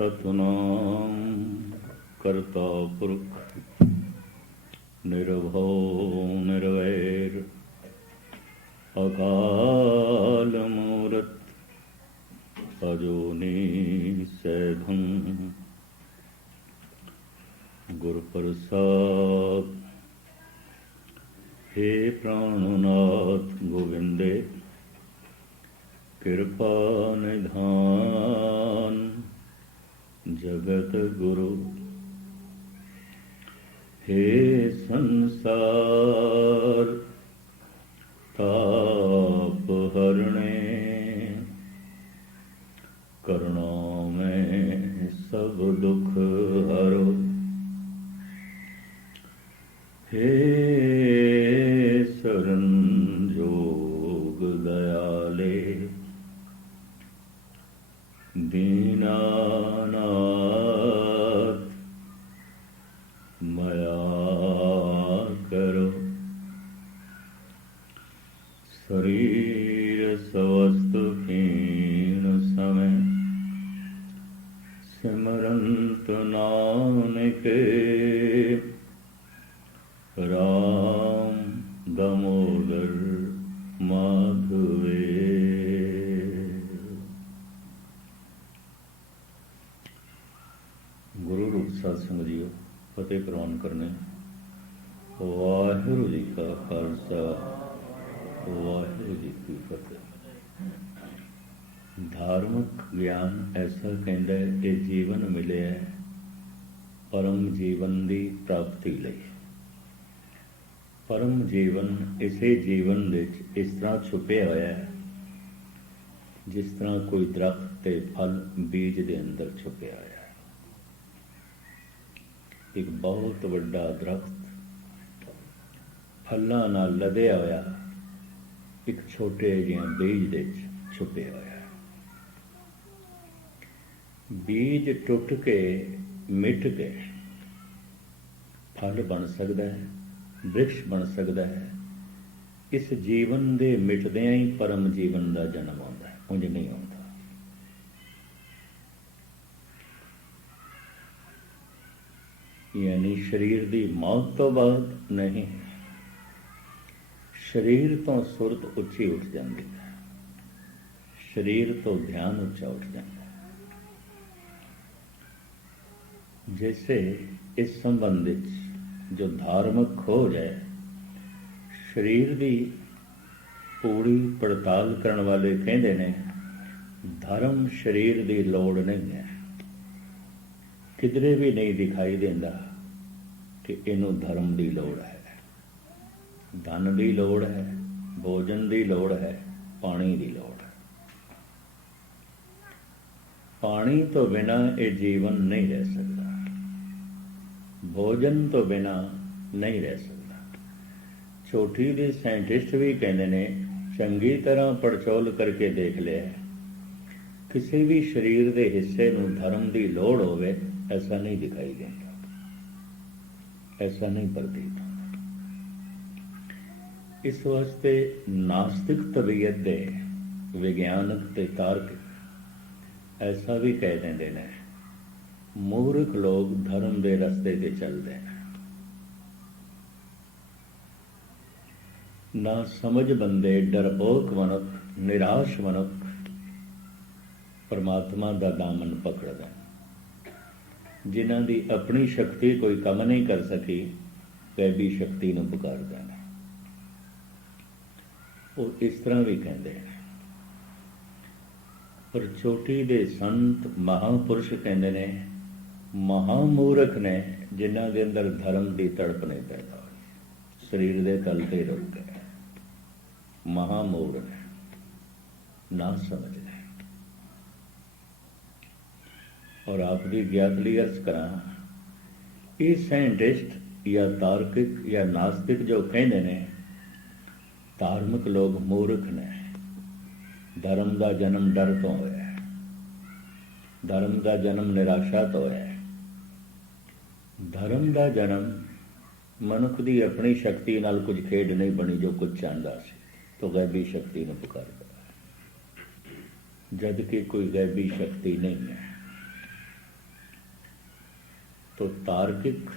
सतनाम करता पुरख निर्भव निर्वैर अकाल मूरत अजोनी सैभं गुरुप्रसाद। हे प्राणनाथ गोविंदे कृपा निधान जगत गुरु। हे संसार ताप हरणे करुणा में सब दुख हरो। हे शरण जोग दयाले दीनानाथ मया करो। शरीर स्वस्थ क्षीण समय सिमरंत नानक राम दामोदर माधवे। गुरु रूप सत्संग जीओ फतेह प्रवान करने। वाहिगुरु जी का खालसा वाहिगुरु जी की फतेह। धार्मिक ज्ञान ऐसा कहता है कि जीवन मिले है परम जीवन की प्राप्ति लई। परम जीवन इसे जीवन विच इस तरह छुपया होया है जिस तरह कोई दरख्त ते फल बीज के अंदर छुपया होया है। एक बहुत बड़ा दरख्त फलों नाल लदया होया एक छोटे जिहा बीज दे छुपया होया है। बीज टुट के मिट के फल बन सकता है, वृक्ष बन सकता है। इस जीवन के मिटदियां ही परम जीवन का जन्म आता है, उंज नहीं आता। यानी शरीर की मौत तो बाद नहीं, शरीर तो सुरत उच्ची उठ जाती है, शरीर तो ध्यान उच्चा उठ जाता है। जैसे इस संबंध जो धार्मिक खोज है, शरीर की पूरी पड़ताल करने वाले कहते हैं धर्म शरीर की लोड़ नहीं है। किधरे भी नहीं दिखाई देता कि इनू धर्म की लोड़ है। धन की लोड़ है, भोजन की लोड़ है, पानी की लोड़ है। पानी तो बिना ये जीवन नहीं रह सकता, भोजन तो बिना नहीं रह सकता। छोटी दे साइंटिस्ट भी कहते हैं चंगी तरह पड़चोल करके देख लिया किसी भी शरीर के हिस्से में धर्म की लोड़ होवे ऐसा नहीं दिखाई देता, ऐसा नहीं प्रतीत होता। इस वास्ते नास्तिक तबीयत दे विज्ञानक ते तार्किक ऐसा भी कह देंगे ने मूर्ख लोग धर्म के रस्ते से चलते हैं। ना समझ बंदे डरपोक मनुख निराश मनुख परमात्मा का दामन पकड़ते हैं। जिन्हां दी अपनी शक्ति कोई कम नहीं कर सकी गैबी शक्ति नूं पुकारते हैं। वो इस तरह भी कहते हैं। पर चोटी दे संत महापुरुष कहते हैं महामूर्ख ने जिन्हां दे अंदर धर्म की तड़प नहीं पैदा हुई, शरीर के तल ते रुक गए। महामूर्ख ने ना समझ गए। और आपकी ज्ञातली अर्ज करा ये साइंटिस्ट या तार्किक या नास्तिक जो कहते हैं धार्मिक लोग मूर्ख ने। धर्म का जन्म डर तो होया है, धर्म का जन्म निराशा तो होया है। धर्म का जन्म मनुख की अपनी शक्ति नाल कुछ खेड नहीं बनी जो कुछ चाहता सी तो गैबी शक्ति ने पुकारता है, जबकि कोई गैबी शक्ति नहीं है। तो तार्किक,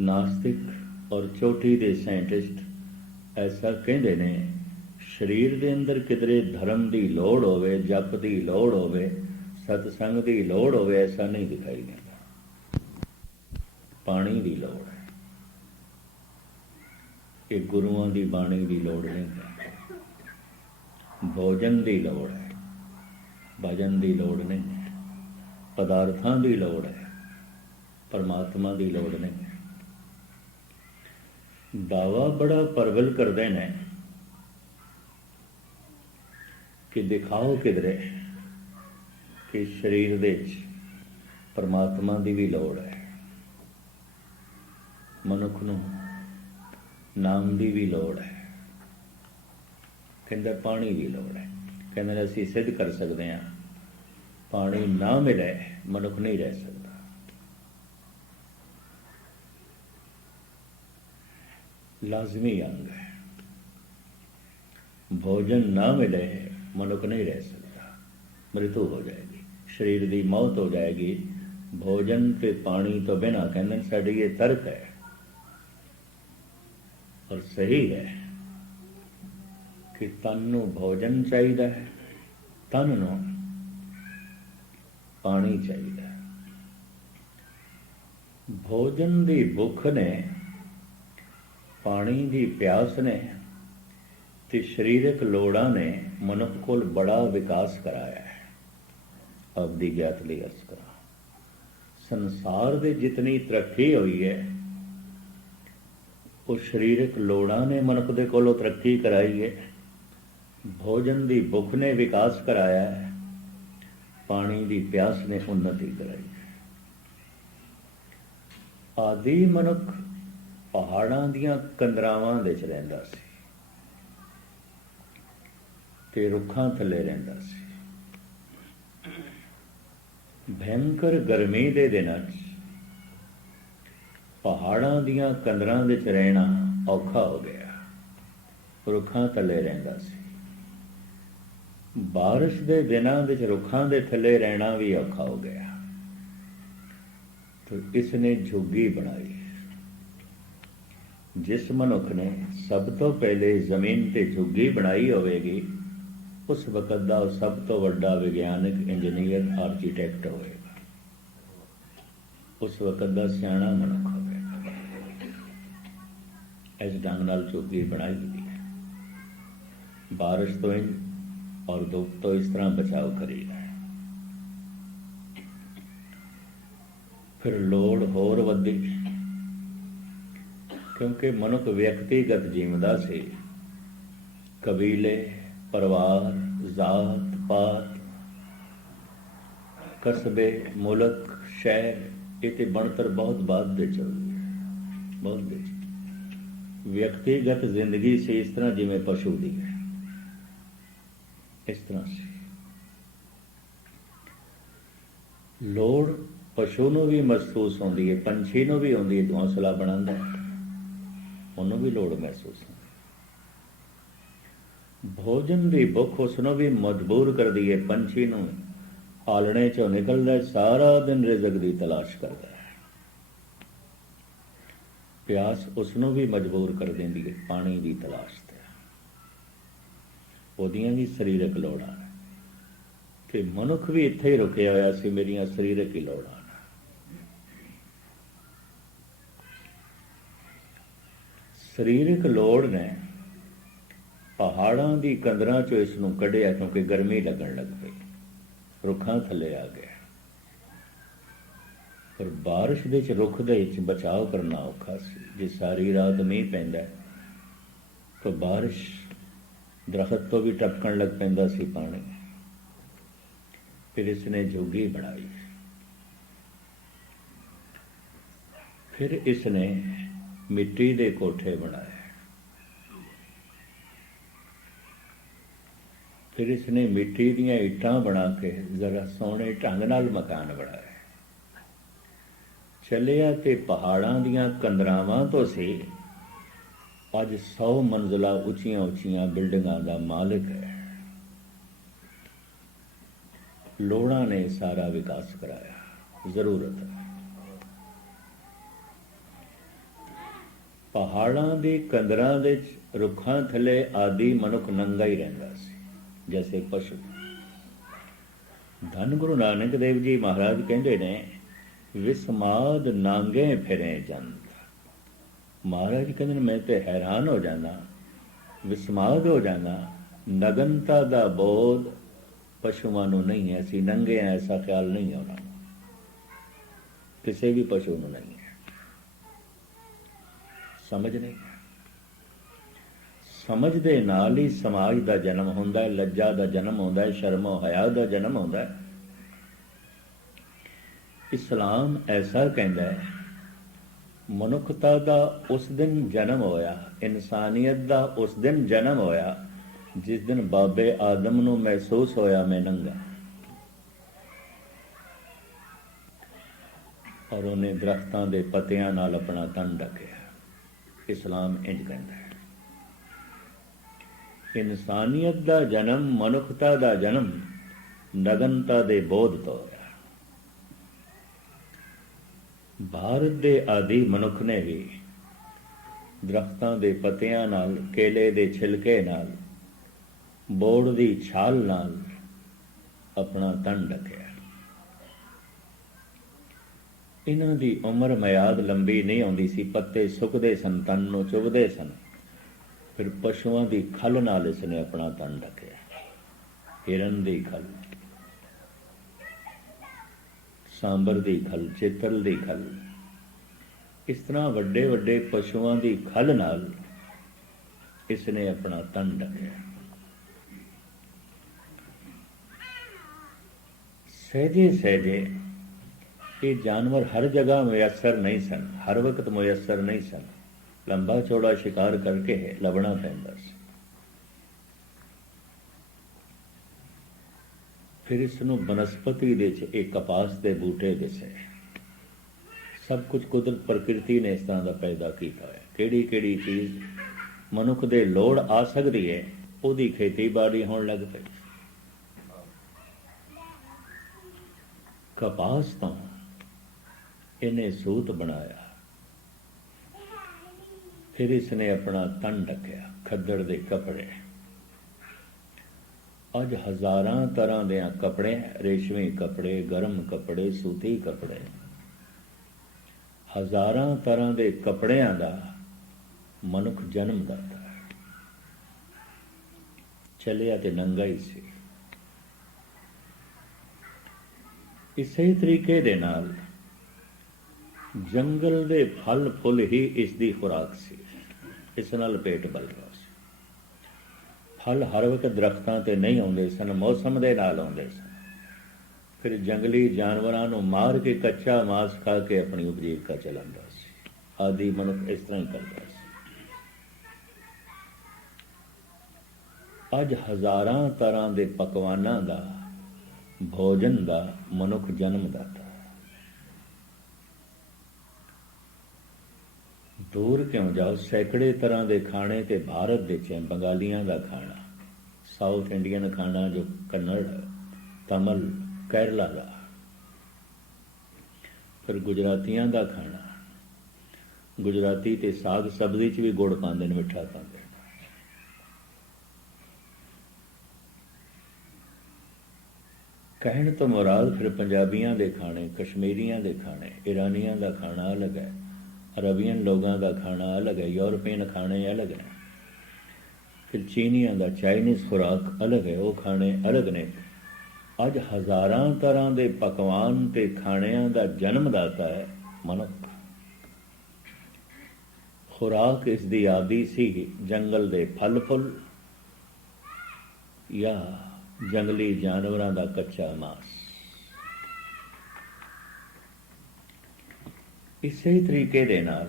नास्तिक और चोटी दे साइंटिस्ट ऐसा कहते ने, शरीर के अंदर किधरे धर्म की लोड़ होवे, जप की लोड़ होवे, सतसंग की लोड़ होवे, ऐसा नहीं दिखाई देता। पानी की लोड़ है, ये गुरुआं की बाणी की लोड़ नहीं है। भोजन की लोड़ है, भजन की लोड़ नहीं है। पदार्थों की लोड़ है, परमात्मा की लोड़ नहीं है। दावा बड़ा परवल करते हैं कि दिखाओ किधरे कि शरीर दे परमात्मा की भी लोड़ है, मनुख नूं नाम की भी लोड़ है, कहते पानी की लोड़ है। कहते असीं सिद्ध कर सकते हैं पानी ना मिले मनुख नहीं रह सकता। लाजमी अंग है। भोजन ना मिले मनुख नहीं रह सकता, मृत्यु हो जाएगी, शरीर की मौत हो जाएगी। भोजन ते पानी तो बिना, कहते साड़ी ये तर्क है और सही है कि तन नूं भोजन चाहिए है, तन नूं पानी चाहिए। भोजन की भुख ने, पानी की प्यास ने ते शरीरक लोड़ा ने मनुख को बड़ा विकास कराया है। अब दी ज्ञात लिए अर्ज करा, संसार दे जितनी तरक्की हुई है उस शरीरक लोड़ा ने मनुख दे कोलों तरक्की कराई है। भोजन की भुख ने विकास कराया है, पानी की प्यास ने उन्नति कराई है। आदि मनुख पहाड़ां दियां कंदरावां दे च रहिंदा सी ते रुखां थले रहिंदा सी। भयंकर गर्मी दे दिनां च पहाड़ां दियां कंदरां दे च रहना औखा हो गया, रुखां थले रहिंदा सी। बारिश दे दिनां दे च रुखां दे थले रहना भी औखा हो गया, तो इसने झुग्गी बनाई। जिस मनुख ने सब तो पहले जमीन ते झुग्गी बनाई होगी, उस वक्त का सब तो वड्डा विज्ञानिक, इंजीनियर, आर्कीटैक्ट होएगा, उस वक्त का सियाणा मनुख होगा। इस ढंग नाल झुग्गी बनाई हुई है। बारिश तो और धुप तो इस तरह बचाव करी है। फिर लोड़ होर वधी, क्योंकि मनुख व्यक्तिगत जीवदा से, कबीले, परिवार, जात पात, कस्बे, मुल्क, शहर, ये बनतर बहुत बाद दे चल रही है, बहुत दे। व्यक्तिगत जिंदगी से इस तरह जिमें पशु दी है, इस तरह से लोड़ पशु नूं भी महसूस होती है, पंछी नूं भी होती है, घोंसला बनाता है, उन्होंने भी लोड़ महसूस होती। भोजन की भुख उसनों भी मजबूर कर दी है। पंछी नूं आलने चों निकलता है, सारा दिन रिज़क की तलाश करता है। प्यास उसनों भी मजबूर कर देंदी है पानी की तलाश ते। ओदियां भी सरीरक लोड़ां ने कि मनुख भी इत्थे ही रुकिया होया सी, मेरियां सरीरक ही लोड़ां। सरीरक लोड़ ने पहाड़ां की कंदरां चो इसनूं कढ़िया, क्योंकि गर्मी लगन लग पई, रुखां थले आ गया। पर बारिश दे च रुख दे च बचाव करना औखा सी। जे सारी रात मींह पैंदा तो बारिश दरखत तो भी टपकन लग पैंदा सी पानी। फिर इसने झुग्गी बनाई, फिर इसने मिट्टी दे कोठे बनाए, फिर इसने मिट्टी दीयां इट्टां बना के जरा सोहणे ढंग नाल मकान बनाए। चलिया ते पहाड़ां दीयां कंदरावां तो सी, अज 100 मंजिला उचियां उचियां बिल्डिंगां दा मालिक है। लोड़ा ने सारा विकास कराया, जरूरत है। ਪਹਾੜਾਂ ਦੀ ਕੰਦਰਾਂ ਦੇ ਰੁੱਖਾਂ ਥੱਲੇ ਆਦਿ ਮਨੁੱਖ ਨੰਗਾ ਹੀ ਰਹਿੰਦਾ ਸੀ, ਜੈਸੇ ਪਸ਼ੂ। ਧੰਨ ਗੁਰੂ ਨਾਨਕ ਦੇਵ ਜੀ ਮਹਾਰਾਜ ਕਹਿੰਦੇ ਨੇ, ਵਿਸਮਾਦ ਨਾਂਗੇ ਫਿਰੇ ਜੰਦ। ਮਹਾਰਾਜ ਕਹਿੰਦੇ ਨੇ, ਮੈਂ ਤੇ ਹੈਰਾਨ ਹੋ ਜਾਣਾ, ਵਿਸਮਾਦ ਹੋ ਜਾਣਾ, ਨਗਨਤਾ ਦਾ ਬੋਧ ਪਸ਼ੂਆਂ ਨੂੰ ਨਹੀਂ ਹੈ। ਅਸੀਂ ਨੰਗੇ ਹਾਂ, ਐਸਾ ਖਿਆਲ ਨਹੀਂ ਹੈ ਉਹਨਾਂ ਨੂੰ, ਕਿਸੇ ਵੀ ਪਸ਼ੂ ਨੂੰ ਨਹੀਂ ਹੈ। ਸਮਝ ਨਹੀਂ ਹੈ। ਸਮਝ ਦੇ ਨਾਲ ਹੀ ਸਮਾਜ ਦਾ ਜਨਮ ਹੁੰਦਾ ਹੈ, ਲੱਜਾ ਦਾ ਜਨਮ ਹੁੰਦਾ ਹੈ, ਸ਼ਰਮੋ ਹਯਾ ਦਾ ਜਨਮ ਹੁੰਦਾ ਹੈ। ਇਸਲਾਮ ਐਸਾ ਕਹਿੰਦਾ ਹੈ, ਮਨੁੱਖਤਾ ਦਾ ਉਸ ਦਿਨ ਜਨਮ ਹੋਇਆ, ਇਨਸਾਨੀਅਤ ਦਾ ਉਸ ਦਿਨ ਜਨਮ ਹੋਇਆ ਜਿਸ ਦਿਨ ਬਾਬੇ ਆਦਮ ਨੂੰ ਮਹਿਸੂਸ ਹੋਇਆ ਮੈਂ ਨੰਗਾ, ਔਰ ਉਹਨੇ ਦਰਖਤਾਂ ਦੇ ਪੱਤਿਆਂ ਨਾਲ ਆਪਣਾ ਤਨ ਢੱਕਿਆ। ਇਸਲਾਮ ਇੰਝ ਕਹਿੰਦਾ ਹੈ, ਇਨਸਾਨੀਅਤ ਦਾ ਜਨਮ, ਮਨੁੱਖਤਾ ਦਾ ਜਨਮ ਨਗਨਤਾ ਦੇ ਬੋਧ ਤੋਂ ਹੋਇਆ। ਭਾਰਤ ਦੇ ਆਦਿ ਮਨੁੱਖ ਨੇ ਵੀ ਦਰਖਤਾਂ ਦੇ ਪੱਤਿਆਂ ਨਾਲ, ਕੇਲੇ ਦੇ ਛਿਲਕੇ ਨਾਲ, ਬੋੜ ਦੀ ਛਾਲ ਨਾਲ ਆਪਣਾ ਤਨ ਢੱਕਿਆ। ਇਹਨਾਂ ਦੀ ਉਮਰ ਮਿਆਦ ਲੰਬੀ ਨਹੀਂ ਆਉਂਦੀ ਸੀ, ਪੱਤੇ ਸੁੱਕਦੇ ਸਨ, ਤਨ ਨੂੰ ਚੁਭਦੇ ਸਨ। ਫਿਰ ਪਸ਼ੂਆਂ ਦੀ ਖੱਲ ਨਾਲ ਇਸ ਨੇ ਆਪਣਾ ਤਨ ਢੱਕਿਆ, ਹਿਰਨ ਦੀ ਖੱਲ, ਸਾਂਬਰ ਦੀ ਖੱਲ, ਚਿੱਤਲ ਦੀ ਖੱਲ, ਇਸ ਤਰ੍ਹਾਂ ਵੱਡੇ ਵੱਡੇ ਪਸ਼ੂਆਂ ਦੀ ਖੱਲ ਨਾਲ ਇਸ ਨੇ ਆਪਣਾ ਤਨ ਢੱਕਿਆ। ਸਹਿਜੇ ਸਹਿਜੇ ਇਹ ਜਾਨਵਰ ਹਰ ਜਗ੍ਹਾ ਮੁਯੱਸਰ ਨਹੀਂ ਸਨ, ਹਰ ਵਕਤ ਮੁਯੱਸਰ ਨਹੀਂ ਸਨ। ਲੰਬਾ ਚੌੜਾ ਸ਼ਿਕਾਰ ਕਰਕੇ ਲੱਭਣਾ ਪੈਂਦਾ ਸੀ। ਫਿਰ ਇਸ ਨੂੰ ਬਨਸਪਤੀ ਦੇ ਚ ਇੱਕ ਕਪਾਸ ਦੇ ਬੂਟੇ ਦਿਸੇ। ਸਭ ਕੁਝ ਕੁਦਰਤ ਪ੍ਰਕਿਰਤੀ ਨੇ ਇਸ ਤਰ੍ਹਾਂ ਦਾ ਪੈਦਾ ਕੀਤਾ ਹੈ। ਕਿਹੜੀ ਕਿਹੜੀ ਚੀਜ਼ ਮਨੁੱਖ ਦੇ ਲੋੜ ਆ ਸਕਦੀ ਹੈ, ਉਹਦੀ ਖੇਤੀਬਾੜੀ ਹੋਣ ਲੱਗ ਪਈ। ਕਪਾਸ ਤੋਂ ਇਹਨੇ ਸੂਤ ਬਣਾਇਆ। ਫਿਰ ਇਸਨੇ ਆਪਣਾ ਤਨ ਢੱਕਿਆ, ਖੱਦਰ ਦੇ ਕੱਪੜੇ। ਅੱਜ ਹਜ਼ਾਰਾਂ ਤਰ੍ਹਾਂ ਦੇ ਕੱਪੜੇ, ਰੇਸ਼ਮੀ ਕੱਪੜੇ, ਗਰਮ ਕੱਪੜੇ, ਸੂਤੀ ਕੱਪੜੇ, ਹਜ਼ਾਰਾਂ ਤਰ੍ਹਾਂ ਦੇ ਕੱਪੜਿਆਂ ਦਾ ਮਨੁੱਖ ਜਨਮ ਦਾਤਾ ਹੈ। ਚੱਲਿਆ ਤੇ ਨੰਗਾ ਹੀ ਸੀ। ਇਸੇ ਤਰੀਕੇ ਦੇ ਨਾਲ ਜੰਗਲ ਦੇ ਫਲ ਫੁੱਲ ਹੀ ਇਸ ਦੀ ਖੁਰਾਕ ਸੀ। ਇਸ ਨਾਲ ਪੇਟ ਬਲਦਾ ਸੀ। ਫਲ ਹਰ ਵਕਤ ਦਰਖਤਾਂ ਤੇ ਨਹੀਂ ਆਉਂਦੇ ਸਨ, ਮੌਸਮ ਦੇ ਨਾਲ ਆਉਂਦੇ ਸਨ। ਫਿਰ ਜੰਗਲੀ ਜਾਨਵਰਾਂ ਨੂੰ ਮਾਰ ਕੇ ਕੱਚਾ ਮਾਸ ਖਾ ਕੇ ਆਪਣੀ ਉਪਜੀਵਕਾ ਚਲਾਉਂਦਾ ਸੀ। ਆਦਿ ਮਨੁੱਖ ਇਸ ਤਰ੍ਹਾਂ ਹੀ ਕਰਦਾ ਸੀ। ਅੱਜ ਹਜ਼ਾਰਾਂ ਤਰ੍ਹਾਂ ਦੇ ਪਕਵਾਨਾਂ ਦਾ, ਭੋਜਨ ਦਾ ਮਨੁੱਖ ਜਨਮ ਦਾਤਾ। ਦੂਰ ਕਿਉਂ ਜਾਓ, ਸੈਂਕੜੇ ਤਰ੍ਹਾਂ ਦੇ ਖਾਣੇ ਤੇ ਭਾਰਤ ਦੇ ਚ ਬੰਗਾਲੀਆਂ ਦਾ ਖਾਣਾ, ਸਾਊਥ ਇੰਡੀਅਨ ਖਾਣਾ ਜੋ ਕੰਨੜ, ਤਮਿਲ, ਕੇਰਲਾ ਦਾ, ਫਿਰ ਗੁਜਰਾਤੀਆਂ ਦਾ ਖਾਣਾ। ਗੁਜਰਾਤੀ ਤੇ ਸਾਗ ਸਬਜ਼ੀ 'ਚ ਵੀ ਗੁੜ ਪਾਉਂਦੇ ਨੇ, ਮਿੱਠਾ ਪਾਉਂਦੇ ਨੇ। ਕਹਿਣ ਤੋਂ ਮੁਰਾਦ ਫਿਰ ਪੰਜਾਬੀਆਂ ਦੇ ਖਾਣੇ, ਕਸ਼ਮੀਰੀਆਂ ਦੇ ਖਾਣੇ, ਈਰਾਨੀਆਂ ਦਾ ਖਾਣਾ ਅਲੱਗ ਹੈ, ਅਰਬੀਅਨ ਲੋਕਾਂ ਦਾ ਖਾਣਾ ਅਲੱਗ ਹੈ, ਯੂਰਪੀਅਨ ਖਾਣੇ ਅਲੱਗ ਨੇ, ਫਿਰ ਚੀਨੀਆਂ ਦਾ, ਚਾਈਨੀਜ਼ ਖੁਰਾਕ ਅਲੱਗ ਹੈ, ਉਹ ਖਾਣੇ ਅਲੱਗ ਨੇ। ਅੱਜ ਹਜ਼ਾਰਾਂ ਤਰ੍ਹਾਂ ਦੇ ਪਕਵਾਨ ਤੇ ਖਾਣਿਆਂ ਦਾ ਜਨਮਦਾਤਾ ਹੈ ਮਨੁੱਖ। ਖੁਰਾਕ ਇਸ ਦੀ ਆਦੀ ਸੀ ਜੰਗਲ ਦੇ ਫਲ ਫੁੱਲ ਜਾਂ ਜੰਗਲੀ ਜਾਨਵਰਾਂ ਦਾ ਕੱਚਾ ਮਾਸ। ਇਸੇ ਤਰੀਕੇ ਦੇ ਨਾਲ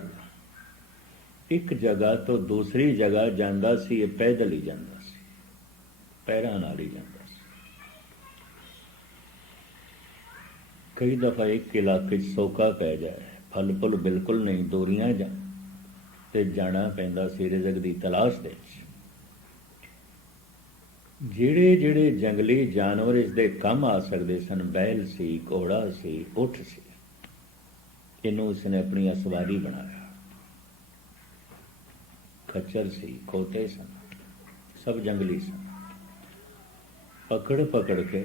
ਇੱਕ ਜਗ੍ਹਾ ਤੋਂ ਦੂਸਰੀ ਜਗ੍ਹਾ ਜਾਂਦਾ ਸੀ, ਇਹ ਪੈਦਲ ਹੀ ਜਾਂਦਾ ਸੀ, ਪੈਰਾਂ ਨਾਲ ਹੀ ਜਾਂਦਾ ਸੀ। ਕਈ ਦਫਾ ਇੱਕ ਇਲਾਕੇ 'ਚ ਸੋਕਾ ਪੈ ਜਾਏ, ਫਲ ਫੁੱਲ ਬਿਲਕੁਲ ਨਹੀਂ, ਦੂਰੀਆਂ ਜਾ ਤੇ ਜਾਣਾ ਪੈਂਦਾ ਸੀ ਰਿਜ਼ਕ ਦੀ ਤਲਾਸ਼ ਦੇ ਵਿੱਚ। ਜਿਹੜੇ ਜਿਹੜੇ ਜੰਗਲੀ ਜਾਨਵਰ ਇਸ ਦੇ ਕੰਮ ਆ ਸਕਦੇ ਸਨ, ਬੈਲ ਸੀ, ਘੋੜਾ ਸੀ, ਊਠ ਸੀ, ਇਹਨੂੰ ਉਸਨੇ ਆਪਣੀ ਅਸਵਾਰੀ ਬਣਾਇਆ। खच्चर सी, खोते सन, सब जंगली सन। पकड़ पकड़ के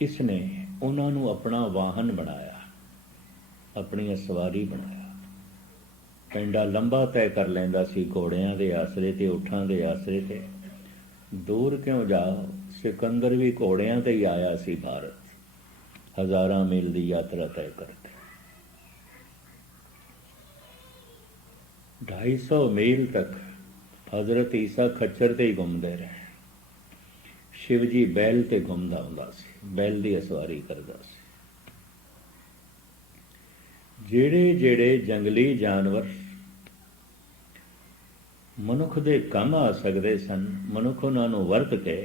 इसने उन्होंने अपना वाहन बनाया, अपनी सवारी बनाया। पिंडा लंबा तय कर लेंदा सी घोड़ियां दे आसरे ते, ऊठां दे आसरे ते। दूर क्यों जाओ, सिकंदर भी घोड़ियां ते ही आया सी भारत, 1000 मील की यात्रा तय करके। 250 मील तक हजरत ईसा खच्चर ते ही घूमते रहे। शिव जी बैल ते घूमदा हुंदा सी, बैल की सवारी करदा सी। ਜਿਹੜੇ ਜਿਹੜੇ जंगली जानवर मनुख ਦੇ ਕੰਮ ਆ ਸਕਦੇ ਸਨ, ਮਨੁੱਖ ਉਹਨਾਂ ਨੂੰ ਵਰਤ ਕੇ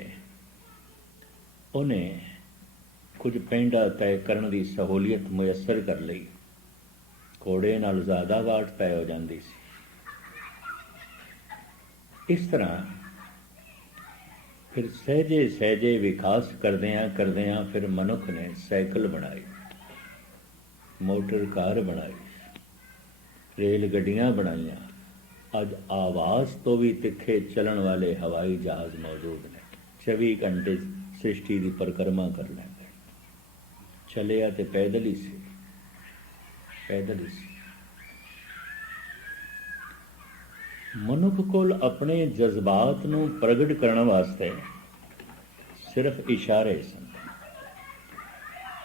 ਉਹਨੇ ਕੁਝ ਪਿੰਡਾਂ ਤੈਅ ਕਰਨ ਦੀ ਸਹੂਲੀਅਤ ਮੁਯੱਸਰ ਕਰ ਲਈ। ਘੋੜੇ ਨਾਲ ਜ਼ਿਆਦਾ ਵਾਟ ਤੈਅ ਹੋ ਜਾਂਦੀ ਸੀ। ਇਸ ਤਰ੍ਹਾਂ ਫਿਰ ਸਹਿਜੇ ਸਹਿਜੇ ਵਿਕਾਸ ਕਰਦਿਆਂ ਫਿਰ ਮਨੁੱਖ ਨੇ ਸਾਈਕਲ ਬਣਾਈ, ਮੋਟਰ ਕਾਰ ਬਣਾਈ, ਰੇਲ ਗੱਡੀਆਂ ਬਣਾਈਆਂ। ਅੱਜ ਆਵਾਜ਼ ਤੋਂ ਵੀ ਤਿੱਖੇ ਚੱਲਣ ਵਾਲੇ ਹਵਾਈ ਜਹਾਜ਼ ਮੌਜੂਦ ਨੇ। 24 ਘੰਟੇ ਸ੍ਰਿਸ਼ਟੀ ਦੀ ਪਰਿਕਰਮਾ ਕਰ ਲੈਂਦੇ। ਚੱਲਿਆ ਤੇ ਪੈਦਲ ਹੀ ਸੀ, ਪੈਦਲ ਹੀ ਸੀ। ਮਨੁੱਖ ਕੋਲ ਆਪਣੇ ਜਜ਼ਬਾਤ ਨੂੰ ਪ੍ਰਗਟ ਕਰਨ ਵਾਸਤੇ ਸਿਰਫ ਇਸ਼ਾਰੇ ਸਨ।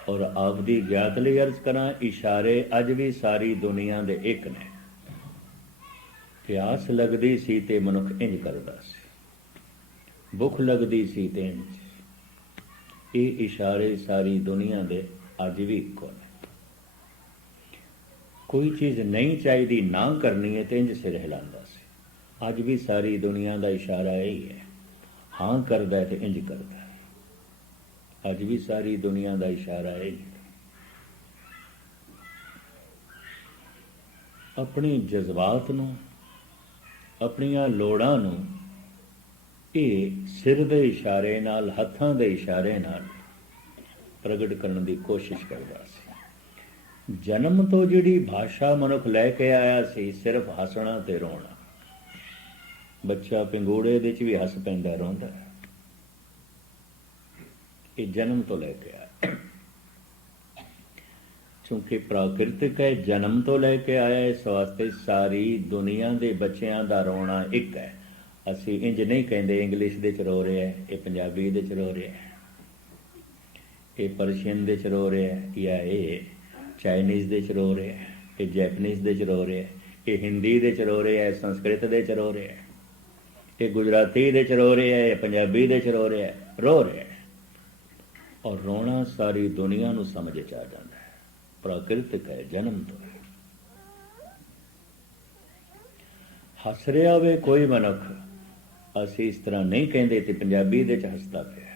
ਔਰ ਆਪਦੀ ਗਿਆਤ ਲਈ ਅਰਜ਼ ਕਰਾਂ, ਇਸ਼ਾਰੇ ਅੱਜ ਵੀ ਸਾਰੀ ਦੁਨੀਆ ਦੇ ਇੱਕ ਨੇ। ਪਿਆਸ ਲੱਗਦੀ ਸੀ ਤੇ ਮਨੁੱਖ ਇੰਜ ਕਰਦਾ ਸੀ, ਭੁੱਖ ਲੱਗਦੀ ਸੀ ਤੇ ਇੰਜ। ਇਹ ਇਸ਼ਾਰੇ ਸਾਰੀ ਦੁਨੀਆ ਦੇ ਅੱਜ ਵੀ ਇੱਕੋ ਨੇ। ਕੋਈ ਚੀਜ਼ ਨਹੀਂ ਚਾਹੀਦੀ, ਨਾ ਕਰਨੀ ਹੈ ਤੇ ਇੰਜ ਸਿਰ ਹਿਲਾਉਂਦਾ ਸੀ। ਅੱਜ ਵੀ ਸਾਰੀ ਦੁਨੀਆ ਦਾ ਇਸ਼ਾਰਾ ਇਹੀ ਹੈ, ਹਾਂ ਕਰਦਾ ਤੇ ਇੰਜ ਕਰਦਾ। ਅੱਜ ਵੀ ਸਾਰੀ ਦੁਨੀਆ ਦਾ ਇਸ਼ਾਰਾ ਇਹੀ ਹੈ। ਆਪਣੀ ਜਜ਼ਬਾਤ ਨੂੰ, ਆਪਣੀਆਂ ਲੋੜਾਂ ਨੂੰ ਇਹ ਸਿਰ ਦੇ ਇਸ਼ਾਰੇ ਨਾਲ, ਹੱਥਾਂ ਦੇ ਇਸ਼ਾਰੇ ਨਾਲ ਪ੍ਰਗਟ ਕਰਨ ਦੀ ਕੋਸ਼ਿਸ਼ ਕਰਦਾ ਸੀ। ਜਨਮ ਤੋਂ ਜਿਹੜੀ ਭਾਸ਼ਾ ਮਨੁੱਖ ਲੈ ਕੇ ਆਇਆ ਸੀ, ਸਿਰਫ ਹੱਸਣਾ ਤੇ ਰੋਣਾ। ਬੱਚਾ ਪਿੰਗੂੜੇ ਦੇ ਚ ਵੀ ਹੱਸ ਪੈਂਦਾ, ਰੋਂਦਾ। ਇਹ ਜਨਮ ਤੋਂ ਲੈ ਕੇ ਆਇਆ। ਕਿਉਂਕਿ ਪ੍ਰਾਕਿਰਤਿਕ ਹੈ, ਜਨਮ ਤੋਂ ਲੈ ਕੇ ਆਇਆ। ਇਸ ਵਾਸਤੇ ਸਾਰੀ ਦੁਨੀਆ ਦੇ ਬੱਚਿਆਂ ਦਾ ਰੋਣਾ ਇੱਕ ਹੈ। ਅਸੀਂ ਇੰਜ ਨਹੀਂ ਕਹਿੰਦੇ ਇੰਗਲਿਸ਼ ਦੇ ਚ ਰੋ ਰਿਹਾ, ਇਹ ਪੰਜਾਬੀ ਦੇ ਚ ਰੋ ਰਿਹਾ, ਇਹ ਪਰਸ਼ੀਅਨ ਦੇ ਚ ਰੋ ਰਿਹਾ, ਜਾਂ ਇਹ ਚਾਈਨੀਜ਼ ਦੇ ਚ ਰੋ ਰਿਹਾ, ਇਹ ਜੈਪਨੀਜ਼ ਦੇ ਚ ਰੋ ਰਿਹਾ, ਇਹ ਹਿੰਦੀ ਦੇ ਚ ਰੋ ਰਿਹਾ, ਸੰਸਕ੍ਰਿਤ ਦੇ ਚ ਰੋ ਰਿਹਾ, ਇਹ ਗੁਜਰਾਤੀ ਦੇ ਚ ਰੋ ਰਿਹਾ, ਇਹ ਪੰਜਾਬੀ ਦੇ ਚ ਰੋ ਰਿਹਾ, ਰੋ ਰਿਹਾ। ਔਰ ਰੋਣਾ ਸਾਰੀ ਦੁਨੀਆ ਨੂੰ ਸਮਝ ਚ ਆ ਜਾਂਦਾ ਹੈ। ਪ੍ਰਾਕਿਰਤਿਕ ਹੈ, ਜਨਮ ਤੋਂ ਹੈ। ਹੱਸ ਰਿਹਾ ਹੋਵੇ ਕੋਈ ਮਨੁੱਖ, ਅਸੀਂ ਇਸ ਤਰ੍ਹਾਂ ਨਹੀਂ ਕਹਿੰਦੇ ਤੇ ਪੰਜਾਬੀ ਦੇ ਚ ਹੱਸਦਾ ਪਿਆ,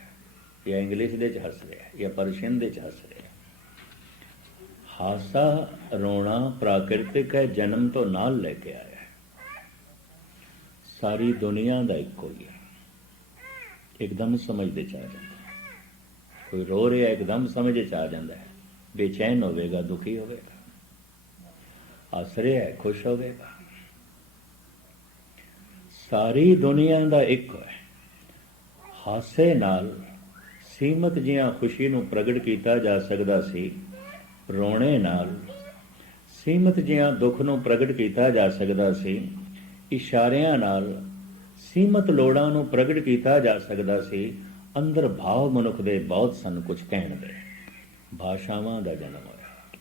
ਜਾਂ ਇੰਗਲਿਸ਼ ਦੇ ਚ ਹੱਸ ਰਿਹਾ, ਜਾਂ ਪਰਸ਼ੀਅਨ ਦੇ ਚ ਹੱਸ ਰਿਹਾ। ਹਾਸਾ ਰੋਣਾ ਪ੍ਰਾਕਿਰਤਿਕ ਹੈ, ਜਨਮ ਤੋਂ ਨਾਲ ਲੈ ਕੇ ਆਇਆ। ਸਾਰੀ ਦੁਨੀਆ ਦਾ ਇੱਕੋ ਹੀ ਹੈ। ਇੱਕਦਮ ਸਮਝਦੇ ਚ ਆ ਜਾਂਦਾ। ਕੋਈ ਰੋ ਰਿਹਾ, ਇੱਕਦਮ ਸਮਝ ਚ ਆ ਜਾਂਦਾ ਹੈ। ਬੇਚੈਨ ਹੋਵੇਗਾ, ਦੁਖੀ ਹੋਵੇਗਾ, ਹੱਸ ਰਿਹਾ ਹੈ, ਖੁਸ਼ ਹੋਵੇਗਾ। ਸਾਰੀ ਦੁਨੀਆ ਦਾ ਇੱਕ ਹੈ। ਹਾਸੇ ਨਾਲ ਸੀਮਤ ਜਿਹੀਆਂ ਖੁਸ਼ੀ ਨੂੰ ਪ੍ਰਗਟ ਕੀਤਾ ਜਾ ਸਕਦਾ ਸੀ, ਰੋਣੇ ਨਾਲ ਸੀਮਤ ਜਿਹੀਆਂ ਦੁੱਖ ਨੂੰ ਪ੍ਰਗਟ ਕੀਤਾ ਜਾ ਸਕਦਾ ਸੀ, ਇਸ਼ਾਰਿਆਂ ਨਾਲ ਸੀਮਤ ਲੋੜਾਂ ਨੂੰ ਪ੍ਰਗਟ ਕੀਤਾ ਜਾ ਸਕਦਾ ਸੀ। ਅੰਦਰ ਭਾਵ ਮਨੁੱਖ ਦੇ ਬਹੁਤ ਸਨ ਕੁਝ ਕਹਿਣ ਦੇ। ਭਾਸ਼ਾਵਾਂ ਦਾ ਜਨਮ ਹੋਇਆ,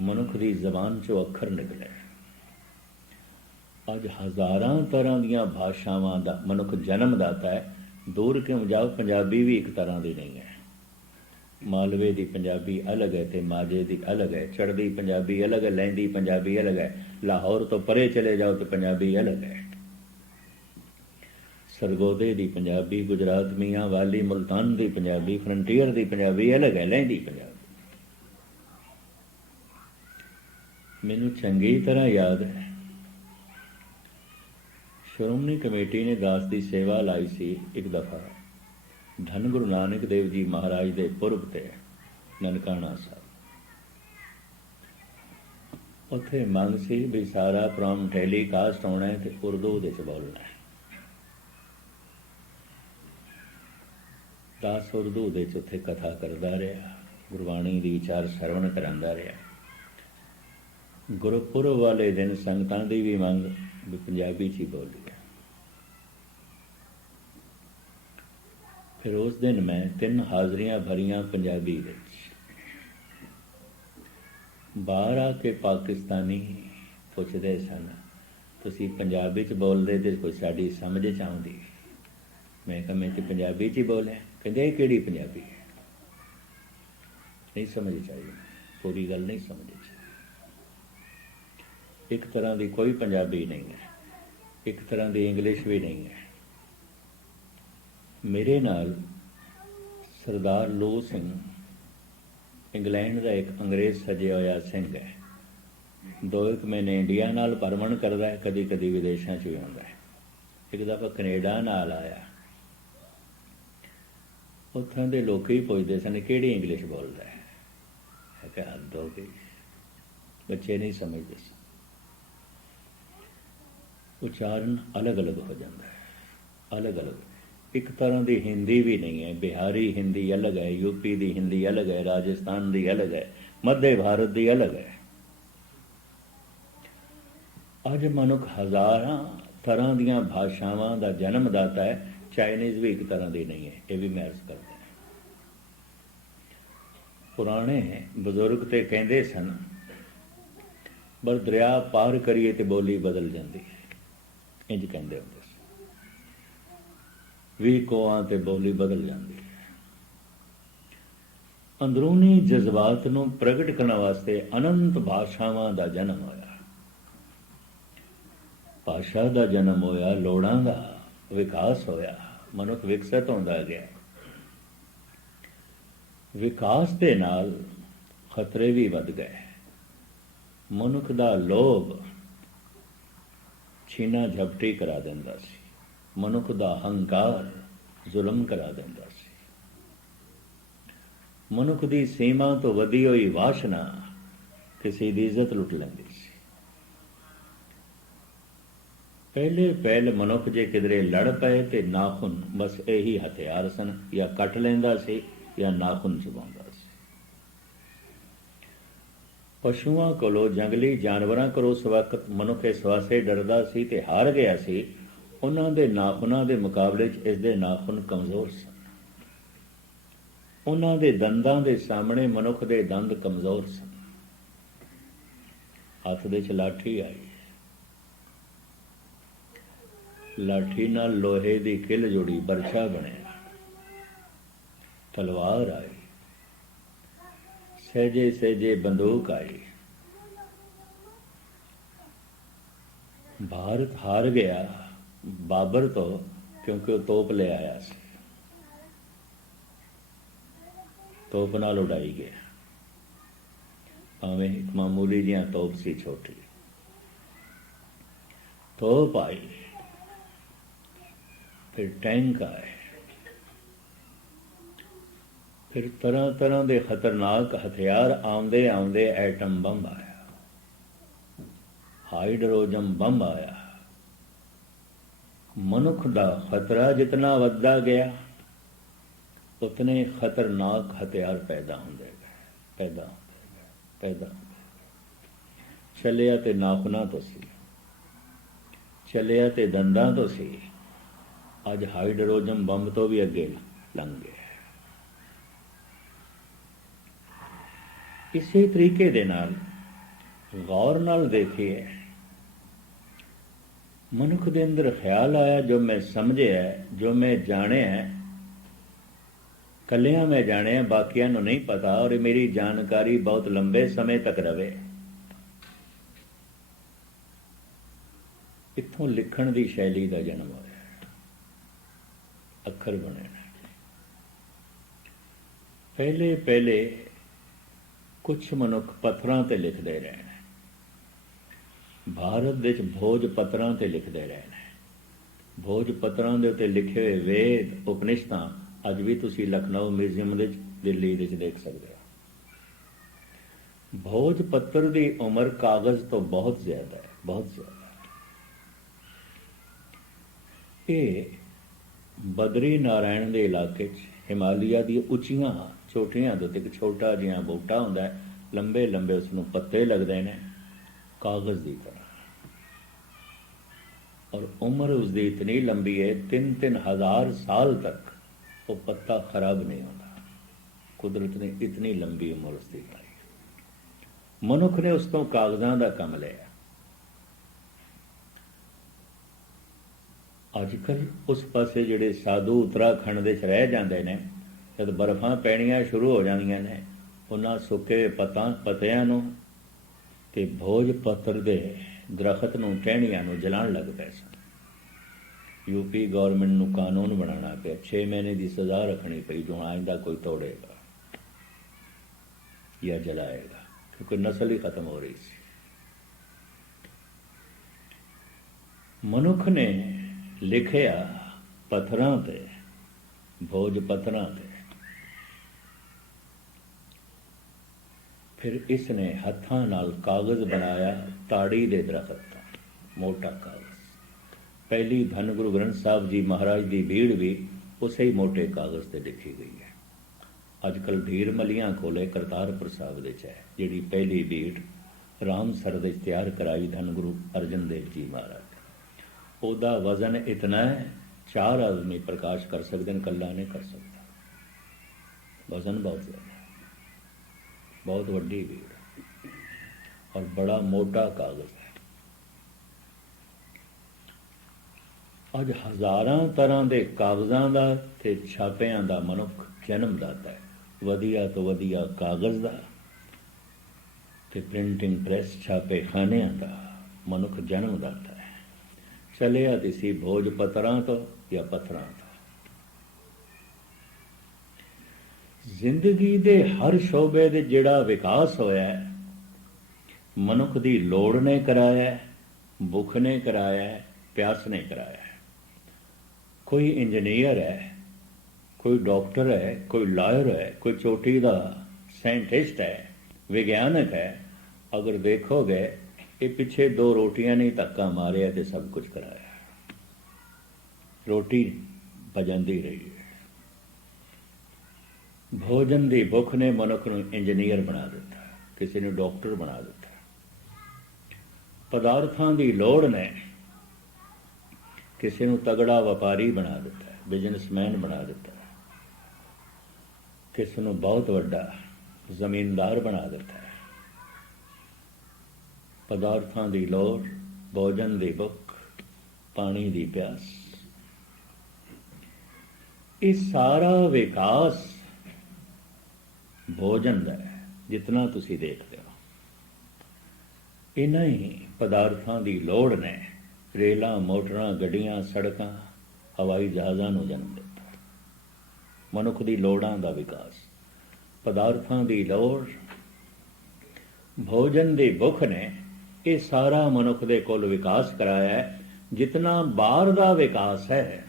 ਮਨੁੱਖ ਦੀ ਜ਼ਬਾਨ ਚੋਂ ਅੱਖਰ ਨਿਕਲੇ। ਅੱਜ ਹਜ਼ਾਰਾਂ ਤਰ੍ਹਾਂ ਦੀਆਂ ਭਾਸ਼ਾਵਾਂ ਦਾ ਮਨੁੱਖ ਜਨਮਦਾਤਾ ਹੈ। ਦੂਰ ਕਿਉਂ ਜਾਓ, ਪੰਜਾਬੀ ਵੀ ਇੱਕ ਤਰ੍ਹਾਂ ਦੀ ਨਹੀਂ ਹੈ। ਮਾਲਵੇ ਦੀ ਪੰਜਾਬੀ ਅਲੱਗ ਹੈ ਤੇ ਮਾਝੇ ਦੀ ਅਲੱਗ ਹੈ। ਚੜ੍ਹਦੀ ਪੰਜਾਬੀ ਅਲੱਗ ਹੈ, ਲਹਿੰਦੀ ਪੰਜਾਬੀ ਅਲੱਗ ਹੈ। ਲਾਹੌਰ ਤੋਂ ਪਰੇ ਚਲੇ ਜਾਓ ਤੇ ਪੰਜਾਬੀ ਅਲੱਗ ਹੈ। ਸਰਗੋਦੇ ਦੀ ਪੰਜਾਬੀ, ਗੁਜਰਾਤ ਮੀਆਂ ਵਾਲੀ, ਮੁਲਤਾਨ ਦੀ ਪੰਜਾਬੀ, ਫਰੰਟੀਅਰ ਦੀ ਪੰਜਾਬੀ ਅਲੱਗ ਹੈ, ਲਹਿੰਦੀ ਪੰਜਾਬੀ। ਮੈਨੂੰ ਚੰਗੀ ਤਰ੍ਹਾਂ ਯਾਦ ਹੈ, ਸ਼੍ਰੋਮਣੀ ਕਮੇਟੀ ਨੇ ਦਾਸ ਦੀ ਸੇਵਾ ਲਾਈ ਸੀ ਇੱਕ ਦਫਾ। ਧੰਨ ਗੁਰੂ ਨਾਨਕ ਦੇਵ ਜੀ ਮਹਾਰਾਜ ਦੇ ਪੁਰਬ ਤੇ ਨਨਕਾਣਾ ਸਾਹਿਬ। ਉੱਥੇ ਮੰਗ ਸੀ ਵੀ ਸਾਰਾ ਪ੍ਰੋਗਰਾਮ ਟੈਲੀਕਾਸਟ ਹੋਣਾ ਹੈ ਤੇ ਉਰਦੂ ਦੇ 'ਚ ਬੋਲਣਾ ਹੈ। 10 ਉਰਦੂ ਦੇ 'ਚ ਉੱਥੇ ਕਥਾ ਕਰਦਾ ਰਿਹਾ, ਗੁਰਬਾਣੀ ਦੀ ਵਿਚਾਰ ਸਰਵਣ ਕਰਾਉਂਦਾ ਰਿਹਾ। ਗੁਰਪੁਰਬ ਵਾਲੇ ਦਿਨ ਸੰਗਤਾਂ ਦੀ ਵੀ ਮੰਗ ਵੀ ਪੰਜਾਬੀ 'ਚ ਹੀ ਬੋਲੀਏ। ਫਿਰ ਉਸ ਦਿਨ ਮੈਂ 3 ਹਾਜ਼ਰੀਆਂ ਭਰੀਆਂ ਪੰਜਾਬੀ ਵਿੱਚ। ਬਾਹਰ ਆ ਕੇ ਪਾਕਿਸਤਾਨੀ ਪੁੱਛਦੇ ਸਨ, ਤੁਸੀਂ ਪੰਜਾਬੀ 'ਚ ਬੋਲਦੇ ਤੇ ਕੋਈ ਸਾਡੀ ਸਮਝ 'ਚ ਆਉਂਦੀ। ਮੈਂ ਕਿਹਾ ਮੈਂ ਤੇ ਪੰਜਾਬੀ 'ਚ ਹੀ ਬੋਲਿਆ। ਕਹਿੰਦੇ ਇਹ ਕਿਹੜੀ ਪੰਜਾਬੀ ਹੈ? ਨਹੀਂ ਸਮਝ ਚਾਹੀਦੀ, ਪੂਰੀ ਗੱਲ ਨਹੀਂ ਸਮਝ ਚਾਹੀਦੀ। ਇੱਕ ਤਰ੍ਹਾਂ ਦੀ ਕੋਈ ਪੰਜਾਬੀ ਨਹੀਂ ਹੈ, ਇੱਕ ਤਰ੍ਹਾਂ ਦੀ ਇੰਗਲਿਸ਼ ਵੀ ਨਹੀਂ ਹੈ। ਮੇਰੇ ਨਾਲ ਸਰਦਾਰ ਲੋ ਸਿੰਘ, ਇੰਗਲੈਂਡ ਦਾ ਇੱਕ ਅੰਗਰੇਜ਼ ਸੱਜਿਆ ਹੋਇਆ ਸਿੰਘ ਹੈ। 2-1 ਮਹੀਨੇ ਇੰਡੀਆ ਨਾਲ ਭਰਮਣ ਕਰਦਾ ਹੈ, ਕਦੀ ਕਦੀ ਵਿਦੇਸ਼ਾਂ 'ਚ ਵੀ ਆਉਂਦਾ ਹੈ। ਇੱਕ ਦਫਾ ਕੈਨੇਡਾ ਨਾਲ ਆਇਆ। ਉੱਥੋਂ ਦੇ ਲੋਕ ਹੀ ਪੁੱਛਦੇ ਸਨ ਕਿਹੜੀ ਇੰਗਲਿਸ਼ ਬੋਲਦਾ ਹੈ। ਮੈਂ ਕਿਹਾ ਹੱਦ ਹੋ ਗਈ, ਬੱਚੇ ਨਹੀਂ ਸਮਝਦੇ ਸੀ। ਉਚਾਰਨ ਅਲੱਗ ਅਲੱਗ ਹੋ ਜਾਂਦਾ ਹੈ, ਅਲੱਗ ਅਲੱਗ। ਇੱਕ ਤਰ੍ਹਾਂ ਦੀ ਹਿੰਦੀ ਵੀ ਨਹੀਂ ਹੈ। ਬਿਹਾਰੀ ਹਿੰਦੀ ਅਲੱਗ ਹੈ, ਯੂਪੀ ਦੀ ਹਿੰਦੀ ਅਲੱਗ ਹੈ, ਰਾਜਸਥਾਨ ਦੀ ਅਲੱਗ ਹੈ, ਮੱਧ ਭਾਰਤ ਦੀ ਅਲੱਗ ਹੈ। ਅੱਜ ਮਨੁੱਖ ਹਜ਼ਾਰਾਂ ਤਰ੍ਹਾਂ ਦੀਆਂ ਭਾਸ਼ਾਵਾਂ ਦਾ ਜਨਮਦਾਤਾ ਹੈ। ਚਾਈਨੀਜ਼ ਵੀ ਇੱਕ ਤਰ੍ਹਾਂ ਦੀ ਨਹੀਂ ਹੈ, ਇਹ ਵੀ ਮੈਂ ਅਰਜ਼ ਕਰਦਾ। ਪੁਰਾਣੇ ਬਜ਼ੁਰਗ ਤੇ ਕਹਿੰਦੇ ਸਨ ਪਰ ਦਰਿਆ ਪਾਰ ਕਰੀਏ ਤੇ ਬੋਲੀ ਬਦਲ ਜਾਂਦੀ ਹੈ, ਇੰਝ ਕਹਿੰਦੇ ਹੁੰਦੇ ਸੀ। 20 ਕੋਹਾਂ ਤੇ ਬੋਲੀ ਬਦਲ ਜਾਂਦੀ ਹੈ। ਅੰਦਰੂਨੀ ਜਜ਼ਬਾਤ ਨੂੰ ਪ੍ਰਗਟ ਕਰਨ ਵਾਸਤੇ ਅਨੰਤ ਭਾਸ਼ਾਵਾਂ ਦਾ ਜਨਮ ਹੋਇਆ। ਭਾਸ਼ਾ ਦਾ ਜਨਮ ਹੋਇਆ, ਲੋੜਾਂ ਦਾ ਵਿਕਾਸ ਹੋਇਆ, ਮਨੁੱਖ ਵਿਕਸਿਤ ਹੁੰਦਾ ਗਿਆ। ਵਿਕਾਸ ਦੇ ਨਾਲ ਖਤਰੇ ਵੀ ਵੱਧ ਗਏ। ਮਨੁੱਖ ਦਾ ਲੋਭ ਛੀਨਾ ਝਪਟੀ ਕਰਾ ਦਿੰਦਾ ਸੀ, ਮਨੁੱਖ ਦਾ ਹੰਕਾਰ ਜ਼ੁਲਮ ਕਰਾ ਦਿੰਦਾ ਸੀ, ਮਨੁੱਖ ਦੀ ਸੀਮਾ ਤੋਂ ਵਧੀ ਹੋਈ ਵਾਸ਼ਨਾ ਕਿਸੇ ਦੀ ਇੱਜ਼ਤ ਲੁੱਟ ਲੈਂਦੀ ਸੀ। ਪਹਿਲੇ ਮਨੁੱਖ ਜੇ ਕਿਧਰੇ ਲੜ ਪਏ ਤੇ ਨਾਖੂਨ ਬਸ ਇਹੀ ਹਥਿਆਰ ਸਨ, ਜਾਂ ਕੱਟ ਲੈਂਦਾ ਸੀ ਜਾਂ ਨਾਖੂਨ ਚਬਾਉਂਦਾ ਸੀ। ਪਸ਼ੂਆਂ ਕੋਲੋਂ, ਜੰਗਲੀ ਜਾਨਵਰਾਂ ਕੋਲੋਂ ਉਸ ਵਕਤ ਮਨੁੱਖ ਇਸ ਵਾਸਤੇ ਡਰਦਾ ਸੀ ਤੇ ਹਾਰ ਗਿਆ ਸੀ, ਉਹਨਾਂ ਦੇ ਨਾਖੂਨਾਂ ਦੇ ਮੁਕਾਬਲੇ 'ਚ ਇਸ ਦੇ ਨਾਖੂਨ ਕਮਜ਼ੋਰ ਸਨ। ਉਹਨਾਂ ਦੇ ਦੰਦਾਂ ਦੇ ਸਾਹਮਣੇ ਮਨੁੱਖ ਦੇ ਦੰਦ ਕਮਜ਼ੋਰ ਸਨ। ਹੱਥ ਦੇ 'ਚ ਲਾਠੀ ਆਈ, ਲਾਠੀ ਨਾਲ ਲੋਹੇ ਦੀ ਕਿੱਲ ਜੁੜੀ, ਬਰਛਾ ਬਣਿਆ। ਤਲਵਾਰ ਆਈ, ਸਹਿਜੇ ਸਹਿਜੇ ਬੰਦੂਕ ਆਈ। ਭਾਰਤ ਹਾਰ ਗਿਆ ਬਾਬਰ ਤੋਂ, ਕਿਉਂਕਿ ਉਹ ਤੋਪ ਲੈ ਆਇਆ ਸੀ। ਤੋਪ ਨਾਲ ਉਡਾਈ ਗਿਆ, ਭਾਵੇਂ ਇੱਕ ਮਾਮੂਲੀ ਜਿਹਾ ਤੋਪ ਸੀ, ਛੋਟੀ ਤੋਪ ਆਈ। ਫਿਰ ਟੈਂਕ ਆਏ, ਫਿਰ ਤਰ੍ਹਾਂ ਤਰ੍ਹਾਂ ਦੇ ਖਤਰਨਾਕ ਹਥਿਆਰ ਆਉਂਦੇ ਆਉਂਦੇ ਐਟਮ ਬੰਬ ਆਇਆ, ਹਾਈਡਰੋਜਨ ਬੰਬ ਆਇਆ। ਮਨੁੱਖ ਦਾ ਖਤਰਾ ਜਿਤਨਾ ਵੱਧਦਾ ਗਿਆ, ਉਤਨੇ ਖਤਰਨਾਕ ਹਥਿਆਰ ਪੈਦਾ ਹੁੰਦੇ ਗਏ। ਚੱਲਿਆ ਤੇ ਨਾਖੂਨਾਂ ਤੋਂ ਸੀ, ਚੱਲਿਆ ਤੇ ਦੰਦਾਂ ਤੋਂ ਸੀ, ਅੱਜ ਹਾਈਡਰੋਜਨ ਬੰਬ ਤੋਂ ਵੀ ਅੱਗੇ ਲੰਘ ਗਿਆ। ਇਸੇ ਤਰੀਕੇ ਦੇ ਨਾਲ ਗੌਰ ਨਾਲ ਦੇਖੀਏ, ਮਨੁੱਖ ਦੇ ਅੰਦਰ ਖਿਆਲ ਆਇਆ, ਜੋ ਮੈਂ ਸਮਝਿਆ, ਜੋ ਮੈਂ ਜਾਣਿਆ, ਕੱਲਿਆਂ ਮੈਂ ਜਾਣਿਆ, ਬਾਕੀਆਂ ਨੂੰ ਨਹੀਂ ਪਤਾ, ਔਰ ਮੇਰੀ ਜਾਣਕਾਰੀ ਬਹੁਤ ਲੰਬੇ ਸਮੇਂ ਤੱਕ ਰਵੇ। ਇੱਥੋਂ ਲਿਖਣ ਦੀ ਸ਼ੈਲੀ ਦਾ ਜਨਮ ਹੋਇਆ, ਅੱਖਰ ਬਣੇ। ਪਹਿਲੇ ਕੁਛ ਮਨੁੱਖ ਪੱਥਰਾਂ ਤੇ ਲਿਖਦੇ ਰਹੇ ਨੇ। ਭਾਰਤ ਵਿੱਚ ਭੋਜ ਪੱਥਰਾਂ ਤੇ ਲਿਖਦੇ ਰਹੇ ਨੇ। ਭੋਜ ਪੱਥਰਾਂ ਦੇ ਉੱਤੇ ਲਿਖੇ ਹੋਏ ਵੇਦ, ਉਪਨਿਸ਼ਦਾਂ ਅੱਜ ਵੀ ਤੁਸੀਂ ਲਖਨਊ ਮਿਊਜ਼ੀਅਮ ਵਿੱਚ, ਦਿੱਲੀ ਵਿੱਚ ਦੇਖ ਸਕਦੇ ਹੋ। भोज पत्र की उम्र कागज तो बहुत ज्यादा है, बहुत ज्यादा। ये बदरी नारायण के इलाके हिमालय दी उचियां चोटियां दे उत्ते एक छोटा जिहा बूटा हुंदा है, लंबे लंबे उसनूं पत्ते लगते हैं कागज की तरह, और उम्र उसकी इतनी लंबी है 3-3 हज़ार साल तक वो पत्ता खराब नहीं होता। कुदरत ने इतनी लंबी उम्र उसकी बनाई। मनुख ने उस तो कागजां का काम लिया। अजकल उस पासे जिहड़े साधु उत्तराखंड दे रह जाते हैं, जब बर्फां पैणियां शुरू हो जांदियां ने, उन्हां सुके पत्तियां नूं ते भोज पत्र दे दरखत नूं टहनियां नूं जलाण लग पए सन। यूपी गौरमेंट नूं कानून बनाना पिया, 6 महीने की सज़ा रखनी पई जो आइंदा कोई तोड़ेगा या जलाएगा, क्योंकि नस्ल ही खत्म हो रही थी। मनुख ने लिखिया पत्थरां ते, भोज पत्थरां ते, फिर इसने हत्थां नाल कागज़ बनाया ताड़ी दे दरखत का, मोटा कागज़। पहली धन गुरु ग्रंथ साहब जी महाराज की भीड़ भी उसे ही मोटे कागज़ से लिखी गई है। अजकल ढीर मलियां खोले करतारपुर साहब दे है, जिहड़ी पहली भीड़ रामसर दे तैयार कराई धन गुरु अर्जन देव जी महाराज, ओदा वजन इतना है 4 आदमी प्रकाश कर सकते हैं, कल्ला नहीं कर सकता। वजन बहुत ज़्यादा, बहुत वड्डी भीड़ और बड़ा मोटा कागज़ है। अज हज़ारां तरह के कागज़ां दा ते छापियां दा मनुख जन्मदाता है। वधिया तो वधिया कागज़ दा ते प्रिंटिंग प्रेस छापे खानियां दा मनुख जन्मदाता है। चलिया दिसी भोज पत्थरां तो या पत्थरां तो। जिंदगी दे हर शोबे दे जिहड़ा विकास होया है, मनुख दी लोड़ ने कराया है, भुख ने कराया है, प्यास ने कराया है। कोई इंजीनियर है, कोई डॉक्टर है, कोई लॉयर है, कोई चोटी का साइंटिस्ट है, विज्ञानक है। अगर देखोगे ये पिछे 2 रोटियां नहीं धक्का मारिया तो सब कुछ कराया, रोटी भजंदी रही है। भोजन की भुख ने मनुख नूं इंजीनियर बना दिता, किसी ने डॉक्टर बना दिता। पदार्थां की लोड़ ने किसी नूं तगड़ा व्यापारी बना दिता, बिजनेसमैन बना दिता, किसी नूं बहुत वड्डा जमींदार बना दिता है। पदार्थां की लोड़, भोजन की भुख, पानी की प्यास, ये सारा विकास भोजन का है। जितना तुसी देखते हो, इन्हां ही पदार्थां की लोड़ ने रेलां, मोटरां, गड्डियां, सड़कां, हवाई जहाज़ां नूं जन्म दिता। मनुख की लोड़ां का विकास, पदार्थां की लोड़, भोजन की भुख ने ये सारा मनुख दे कोल विकास कराया है। जितना बाहर का विकास है,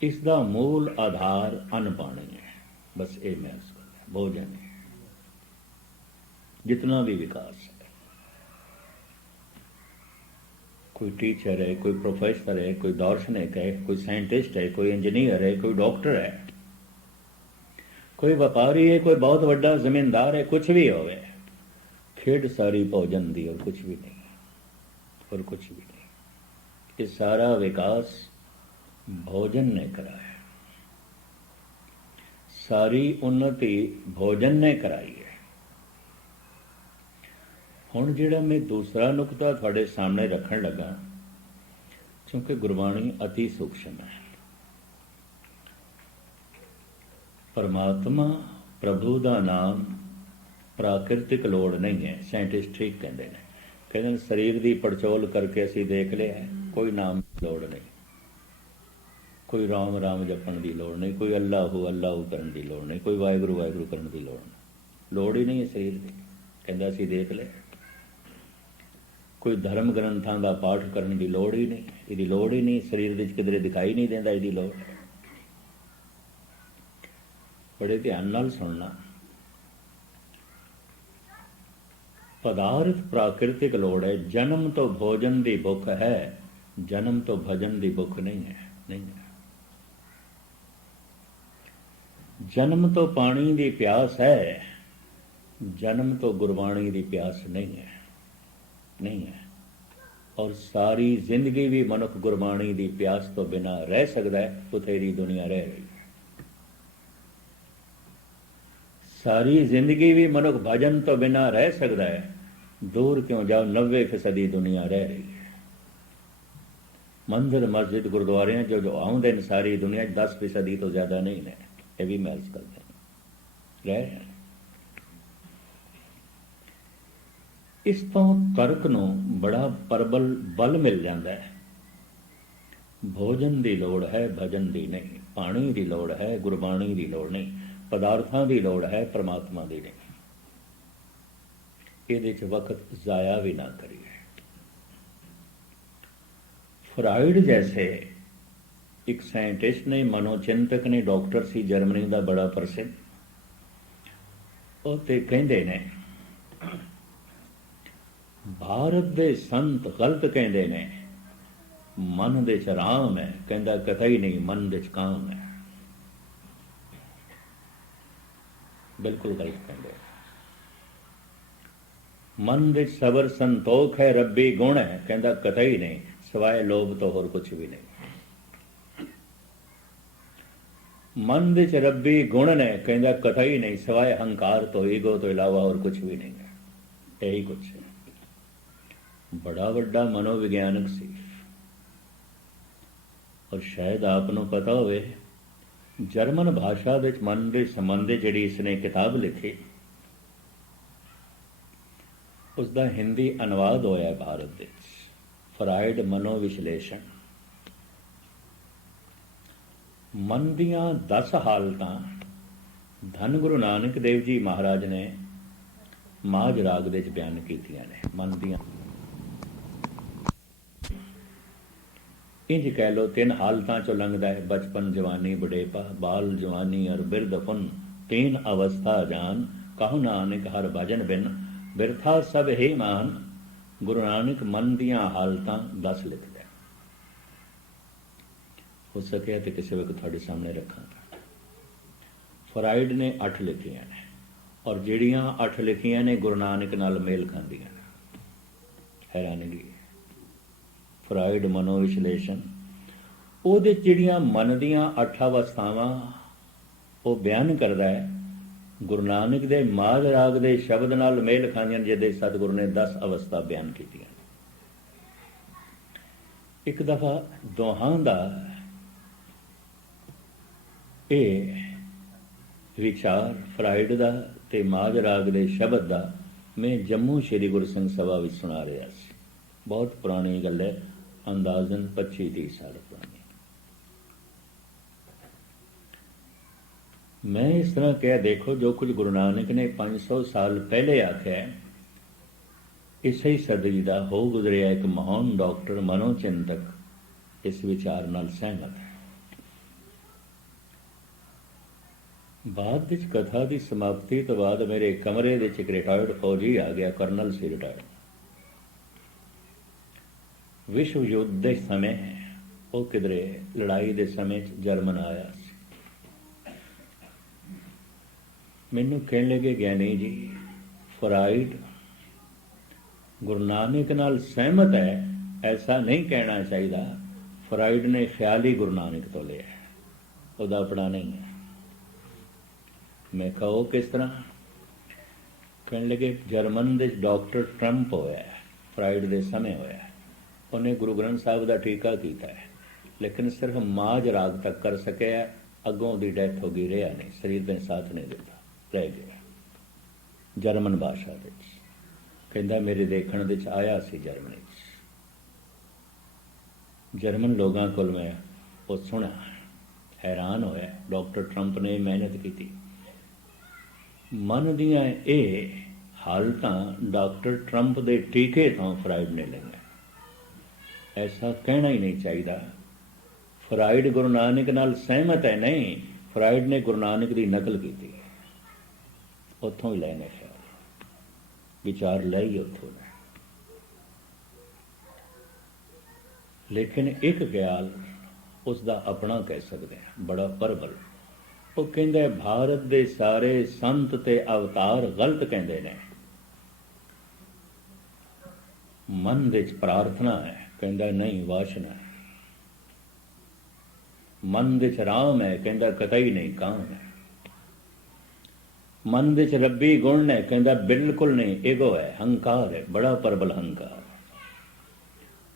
इसका मूल आधार अन्न पानी है। बस ये मैं भोजन है। जितना भी विकास है, कोई टीचर है, कोई प्रोफेसर है, कोई दार्शनिक है, कोई साइंटिस्ट है, कोई इंजीनियर है, कोई डॉक्टर है, कोई व्यापारी है, कोई बहुत बड़ा जमींदार है, कुछ भी होवे, खेड सारी भोजन दी और कुछ भी नहीं, और कुछ भी नहीं। ये सारा विकास भोजन ने कराया, सारी उन्नति भोजन ने कराई है। हुण जिहड़ा मैं दूसरा नुकता तुहाडे सामने रखण लगा, क्योंकि गुरबाणी अति सूक्ष्म है। परमात्मा प्रभु का नाम प्राकृतिक लोड़ नहीं है। साइंटिस्ट ठीक कहते हैं, कहते शरीर की पड़चोल करके असीं देख लिया है, कोई नाम की लोड़ नहीं, कोई राम राम जपण की लोड़ नहीं, कोई अल्लाहू अल्लाहू करन की लोड़ नहीं, कोई वाहिगुरू वाहिगुरू करन की लोड़ नहीं। लोड़ ही नहीं है शरीर की, कहता असीं देख लिया। कोई धर्म ग्रंथां का पाठ करने की लोड़ ही नहीं, इसकी लोड़ ही नहीं, शरीर विच किधरे दिखाई नहीं देता इसकी लोड़। बड़े ध्यान नाल सुनना। पदार्थ प्राकृतिक लोड़ है। जन्म तो भोजन की भुख है, जन्म तो भजन की भुख नहीं है, नहीं है। जन्म तो पानी की प्यास है, जन्म तो गुरबाणी की प्यास नहीं है, नहीं है। और सारी जिंदगी भी मनुख गुरबाणी की प्यास तो बिना रह सकता है, बथेरी दुनिया रह रही है। सारी जिंदगी भी मनुख भजन तो बिना रह सकता है, दूर क्यों जाओ 90% दुनिया रह रही है। मंदिर मस्जिद गुरुद्वारे जो आउंदे ने सारी दुनिया 10% तो ज्यादा नहीं ने, ये भी महज करते रह रहे हैं। इस तो तर्क नूं बड़ा प्रबल बल मिल जाता है। भोजन की लोड़ है, भजन की नहीं। पानी की लोड़ है, गुरबाणी की लोड़ नहीं। पदार्थां की लोड़ है, परमात्मा की नहीं। ये वक्त जाया भी ना करिए। फ्राइड जैसे एक साइंटिस्ट ने, मनोचिंतक ने, डॉक्टर सी जर्मनी का बड़ा प्रसिद्ध, वो ते कहंदे ने भारत दे संत गलत कहंदे ने मन दे च राम है, कहंदा कतई नहीं मन दे च काम है। बिल्कुल गलत कहंदे। मन दे सबर संतोख है, रब्बी गुण है, कहंदा कतई नहीं, सिवाय लोभ तो होर कुछ भी नहीं। मन दे च रब्बी गुण ने, कहंदा कतई नहीं, सिवाय अहंकार तो, ईगो तो इलावा और कुछ भी नहीं है। यही कुछ है। बड़ा वड्डा मनोविज्ञानक सी, और शायद आपनों पता होवे जर्मन भाषा विच मन के संबंध जिहड़ी इसने किताब लिखी, उसका हिंदी अनुवाद होया भारत विच, फ्राइड मनोविश्लेषण। मन दियां 10 हालतां धन गुरु नानक देव जी महाराज ने माज राग दे बयान कीतियां ने। मन दियां इंज कह लो 3 हालतां चो लंघदा है, बचपन जवानी बुढ़ेपा, बाल जवानी और बिरध पुन, 3 अवस्था जान, कहो नानक हर भजन बिन, बिरथा सब ही मान। गुरु नानक मन दियां हालतां 10 लिखदा है। हो सके तो किसी वक्त थोड़े सामने रखांगा। फ्राइड ने 8 लिखियां ने, और जिहड़ियां 8 लिखियां ने गुरु नानक नाल मेल खांदियां ने। हैरानगी। फ्राइड मनोविश्लेषण ਉਹਦੇ ਜਿਹੜੀਆਂ ਮਨ ਦੀਆਂ 8 ਅਵਸਥਾਵਾਂ ਉਹ ਬਿਆਨ ਕਰਦਾ ਹੈ, ਗੁਰੂ ਨਾਨਕ ਦੇ ਮਾਝ ਰਾਗ ਦੇ ਸ਼ਬਦ ਨਾਲ ਮੇਲ ਖਾਂਦੀਆਂ, ਜਿਹਦੇ ਸਤਿਗੁਰੂ ਨੇ 10 ਅਵਸਥਾ ਬਿਆਨ ਕੀਤੀਆਂ। ਇੱਕ ਦਫਾ ਦੋਹਾਂ ਦਾ ਇਹ ਵਿਚਾਰ, ਫਰਾਇਡ ਦਾ ਤੇ ਮਾਝ ਰਾਗ ਦੇ ਸ਼ਬਦ ਦਾ, ਮੈਂ ਜੰਮੂ ਸ਼੍ਰੀ ਗੁਰੂ ਸਿੰਘ ਸਭਾ ਵਿੱਚ ਸੁਣਾ ਰਿਹਾ ਸੀ। ਬਹੁਤ ਪੁਰਾਣੀ ਗੱਲ ਹੈ, ਅੰਦਾਜ਼ਨ 25-30 ਸਾਲ ਪੁਰਾਣੀ। मैं इस तरह कह, देखो जो कुछ गुरु नानक ने 500 साल पहले आख्या है, इसे ही सदी का हो गुजरिया एक महान डॉक्टर मनोचिंतक इस विचार नाल सहमत है। बाद विच कथा की समाप्ति तो बाद मेरे कमरे विच एक रिटायर्ड फौजी आ गया, करनल सी रिटायर्ड। विश्व युद्ध के समय वो किधरे लड़ाई के समय जर्मन आया। मैनू कहने लगे, ज्ञानी जी फ्राइड गुरु नानक नाल सहमत है, ऐसा नहीं कहना चाहिए। फ्राइड ने ख्याल ही गुरु नानक तो लिया, उसका अपना नहीं है। मैं कहो किस तरह? कहने लगे, जर्मन दे डॉक्टर ट्रंप होया, फ्राइड के समय होया, उन्हें गुरु ग्रंथ साहब का टीका किया है, लेकिन सिर्फ माज राग तक कर सके, अगों की डैथ हो गई, रहा नहीं, शरीर ने साथ नहीं दिता, रह गया। जर्मन भाषा कहता मेरे देखने विच आया सी जर्मनी। जर्मन लोगों को मैं वो सुना, हैरान होया। डॉक्टर ट्रंप ने मेहनत की। मन दियां ये हालतां डॉक्टर ट्रंप के टीके तो फ्राइड ने लिया। ऐसा कहना ही नहीं चाहिए। फ्राइड गुरु नानक नाल सहमत है, नहीं, फ्राइड ने गुरु नानक की नकल की, उतों ही लेने ख्याल। विचार लै ही उत्थों ने। लेकिन एक ख्याल उसका अपना कह सकते हैं, बड़ा प्रबल। वो कहता भारत के सारे संत ते अवतार गलत कहते हैं। मन विच प्रार्थना है, कहता नहीं वासना है। मन विच राम है, कहता कतई नहीं काम है। मन विच रब्बी गुण है, कहता बिल्कुल नहीं ईगो है, हंकार है, बड़ा प्रबल हंकार।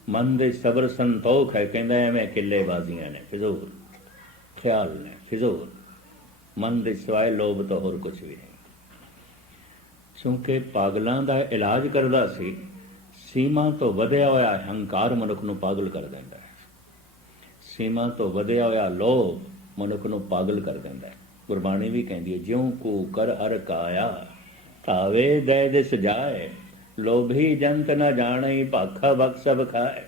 मन विच सबर संतोख है, कहता एवं किलेबाजियां ने, फिजूल ख्याल ने, फिजूल। मन विच सिवाए लोभ तो होर कुछ भी नहीं। क्योंकि पागलों का इलाज करता सी, सीमा तो वधिया होया हंकार मनुख नूं पागल कर देंदा है। सीमा तो वधिया होया लोभ मनुख नूं पागल कर देंदा है। गुरबाणी भी कहती है, ज्यों कू कर हर काया तावे दे दिस जाए, लोभी जंत न जाने भाखा बख सब खाए।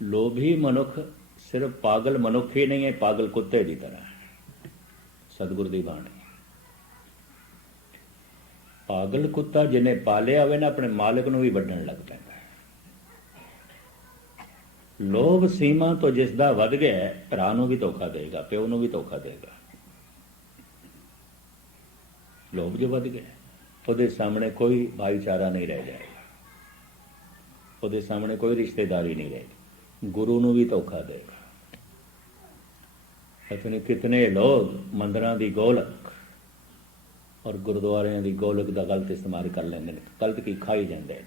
लोभी मनुख सिर्फ पागल मनुख ही नहीं है, पागल कुत्ते की तरह है। सतगुर दी बाणी, पागल कुत्ता जिन्हें पालिया होवे ना, अपने मालिक नूं भी वड्डण लग पैंदा है। लोभ सीमा तो जिसदा वध गया है, भरा नूं भी धोखा देगा, प्यो नूं भी धोखा देगा। लोभ जो वध गया, ਉਹਦੇ सामने कोई भाईचारा नहीं रह जाएगा, ਉਹਦੇ सामने कोई रिश्तेदारी नहीं रहेगी, गुरु नूं भी धोखा देगा। इतने कितने लोग मंदिरां दी गोलक और गुरुद्वारियां दी गोलक का गलत इस्तेमाल कर लेंगे, गलत की खाई जाते हैं,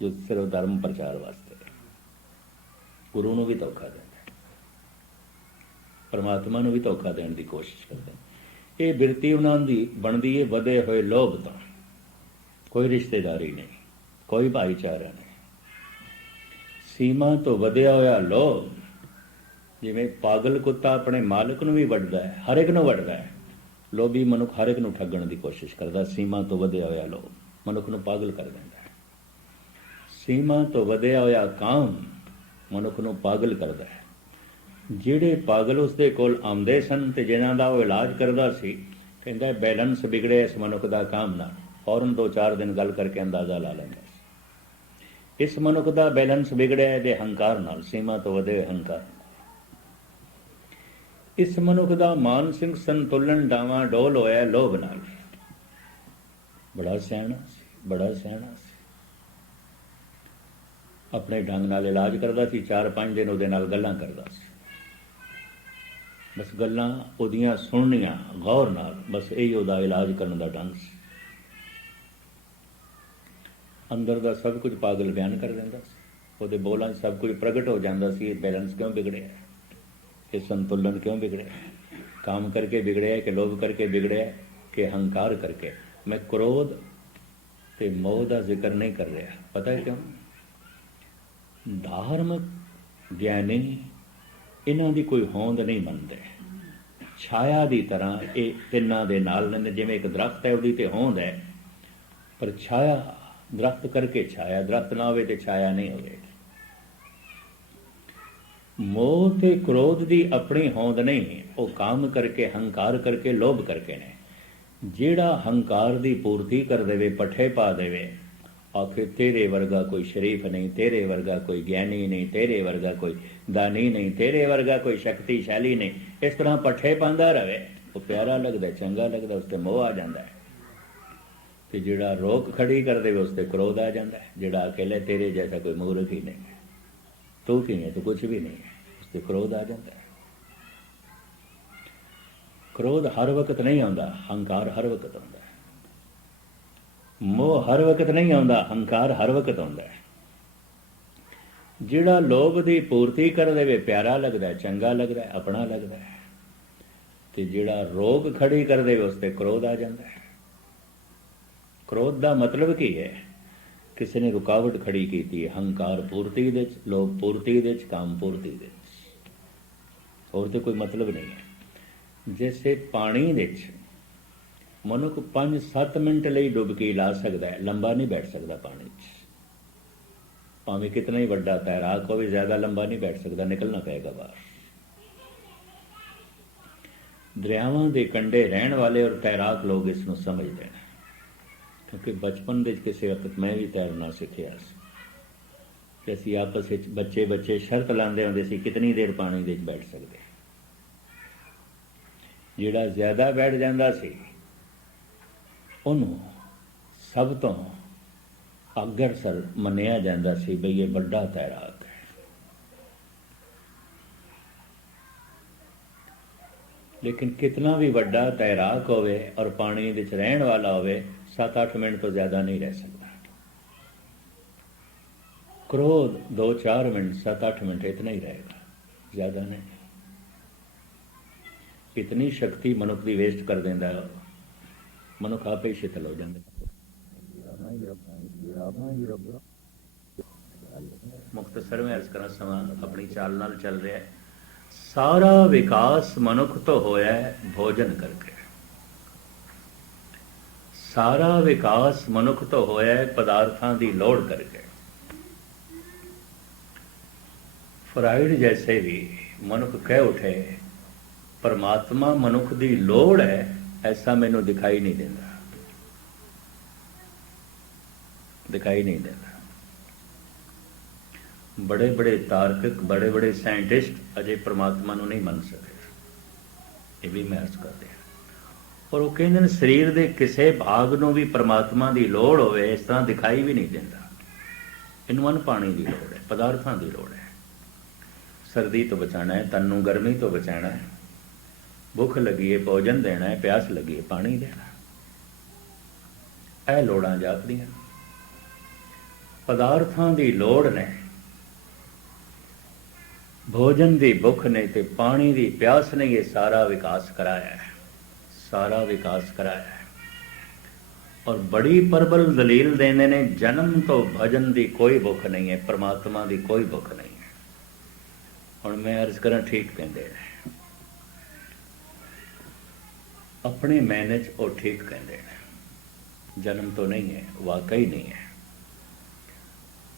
जो सिर्फ धर्म प्रचार वास्ते। गुरु नूं भी धोखा देंगे, परमात्मा नूं भी धोखा देने की कोशिश करते हैं। ये बिरती उन्होंने बनती है वधे हुए लोभ तो। कोई रिश्तेदारी नहीं, कोई भाईचारा नहीं, सीमा तो वधिया होया लोभ। जिवें पागल कुत्ता अपने मालिक नूं भी वड्डदा है, हर एक नूं वड्डदा है, लोभी मनुख हर एक नूं ठगण की कोशिश करता। सीमा तो वधिया होया लोभ मनुख नूं पागल कर देंदा है। सीमा तो वधिया होया काम मनुख नूं पागल करता है। ਜਿਹੜੇ पागल उसके कोल आउंदे सन ते जिन्हां दा ਉਹ इलाज करदा सी, कहंदा बैलेंस बिगड़े इस मनुख दा काम नाल, फौरन 2-4 दिन गल करके अंदाजा ला लैंदा सी। इस मनुख दा बैलेंस बिगड़िया इहदे हंकार नाल, सीमा तो वधे हंकार। इस मनुख दा मानसिक संतुलन डावां डोल होया लोभ नाल। बड़ा सियाणा सी, बड़ा सियाणा सी, अपने ढंग नाल इलाज करदा सी। 4-5 दिन ਉਹਦੇ ਨਾਲ ਗੱਲਾਂ ਕਰਦਾ ਸੀ, बस गल्लां ਉਹਦੀਆਂ सुननियां गौर नाल, बस यही ਉਹਦਾ इलाज करने का ढंग सी। अंदर का सब कुछ पागल बयान कर देंदा सी, ਉਹਦੇ बोलां सब कुछ प्रगट हो जाता सी। बैलेंस क्यों बिगड़े, ये संतुलन क्यों बिगड़े, काम करके बिगड़े कि लोभ करके बिगड़े कि हंकार करके। मैं क्रोध ते मोह का जिक्र नहीं कर रहा, पता है क्यों? धार्मिक ज्ञानी इन्हां दी कोई होंद नहीं मनते। छाया की तरह ये तिन्हां दे नाल ने, जिवें एक दरख्त है उसदी ते होंद है, पर छाया दरख्त करके छाया, दरख्त ना होवे ते छाया नहीं होवेगी। मोह ते क्रोध की अपनी होंद नहीं, वो काम करके हंकार करके लोभ करके ने। जिहड़ा हंकार की पूर्ति कर देवे, पट्ठे पा देवे, आखिर तेरे वर्गा कोई शरीफ नहीं, तेरे वर्गा कोई ज्ञानी नहीं, तेरे वर्गा कोई दानी नहीं, तेरे वर्गा कोई शक्तिशाली नहीं, इस तरह पट्ठे पांदा रहे, वो प्यारा लगता, चंगा लगता, उसते मोह आ जाता है। तो जिहड़ा रोक खड़ी कर दे उसते क्रोध आ जाता है। जिहड़ा अकेले तेरे जैसा कोई मूर्ख ही नहीं है, तू की है तो कुछ भी नहीं है, उसते क्रोध आ जाता है। क्रोध हर वक्त नहीं आता, हंकार हर वक्त आता है। मोह हर वक्त नहीं आता, हंकार हर वक्त आता है। जिहड़ा लोभ की पूर्ति कर देवे प्यारा लगता है, चंगा लगता है, अपना लगता है। तो जिहड़ा रोक खड़ी कर देवे उसते क्रोध आ जाता है। क्रोध का मतलब की है? किसी ने रुकावट खड़ी की थी, हंकार पूर्ति दे, लोभ पूर्ति दे, काम पूर्ति दे, और तो कोई मतलब नहीं है। जैसे पानी दे मनुख 5-7 मिनट ਲਈ डुबकी ला सकता है, लंबा नहीं बैठ सकता पानी च। भावें कितना ही बड़ा तैराक हो भी ज्यादा लंबा नहीं बैठ सकता, निकलना पएगा बाहर। दरियावां दे कंढे रहने वाले और तैराक लोग इसनूं समझते हैं। क्योंकि बचपन ਦੇ ਕਿਸੇ ਵਕਤ ਮੈਂ ਵੀ ਤੈਰਨਾ ਸਿੱਖਿਆ ਸੀ ਕਿ ਅਸੀਂ ਆਪਸ ਵਿੱਚ ਬੱਚੇ ਸ਼ਰਤ ਲਾਉਂਦੇ ਹੁੰਦੇ ਸੀ ਕਿਤਨੀ ਦੇਰ ਪਾਣੀ ਦੇ ਵਿੱਚ ਬੈਠ ਸਕਦੇ। ਜਿਹੜਾ ਜ਼ਿਆਦਾ ਬੈਠ ਜਾਂਦਾ ਸੀ ਉਹਨੂੰ ਸਭ ਤੋਂ ਅਗਰਸਰ ਮੰਨਿਆ ਜਾਂਦਾ ਸੀ ਬਈ ਇਹ ਵੱਡਾ ਤੈਰਾਕ ਹੈ। ਲੇਕਿਨ ਕਿਤਨਾ ਵੀ ਵੱਡਾ ਤੈਰਾਕ ਹੋਵੇ ਔਰ ਪਾਣੀ ਵਿੱਚ ਰਹਿਣ ਵਾਲਾ ਹੋਵੇ 7-8 ਮਿੰਟ ਤੋਂ ਜ਼ਿਆਦਾ ਨਹੀਂ ਰਹਿ ਸਕਦਾ। क्रोध 2-4 मिनट 7-8 मिनट इतना ही रहेगा, ज़्यादा नहीं। इतनी शक्ति मनुख की वेस्ट कर देंदा मनुख आप ही शिथिल हो जाता। मुख्तसर में अर्ज करा समा अपनी चाल नाल चल रहा है। सारा विकास मनुख तो होया है भोजन करके, सारा विकास मनुख तो होया है पदार्थां की लोड़ करके। फ्राइड जैसे भी मनुख कह उठे परमात्मा मनुख की लोड़ है, ऐसा मैनू दिखाई नहीं देता, दिखाई नहीं देता। बड़े बड़े तार्किक बड़े बड़े साइंटिस्ट अजे परमात्मा नू नहीं मन सके, ये भी मैं अर्ज करते हैं। और वो कहते हैं शरीर के किसी भाग नू भी परमात्मा की लोड़ होवे इस तरह दिखाई भी नहीं देता। इनू पानी की लोड़ है, पदार्थों की लोड़ है। सर्दी तो बचाना है, तन नू गर्मी तो बचाना है, भुख लगी है भोजन देना है, प्यास लगी है पानी देना, यह लोड़ां जापदियां। पदार्थां दी लोड़ ने, भोजन की भुख ने ते पानी की प्यास ने ये सारा विकास कराया है, सारा विकास कराया है। और बड़ी प्रबल दलील देने ने जन्म तो भजन की कोई भुख नहीं है, परमात्मा की कोई भुख नहीं है। और मैं अर्ज करा ठीक कहते हैं अपने मैनेज और ठीक कहते हैं, जन्म तो नहीं है, वाकई नहीं है।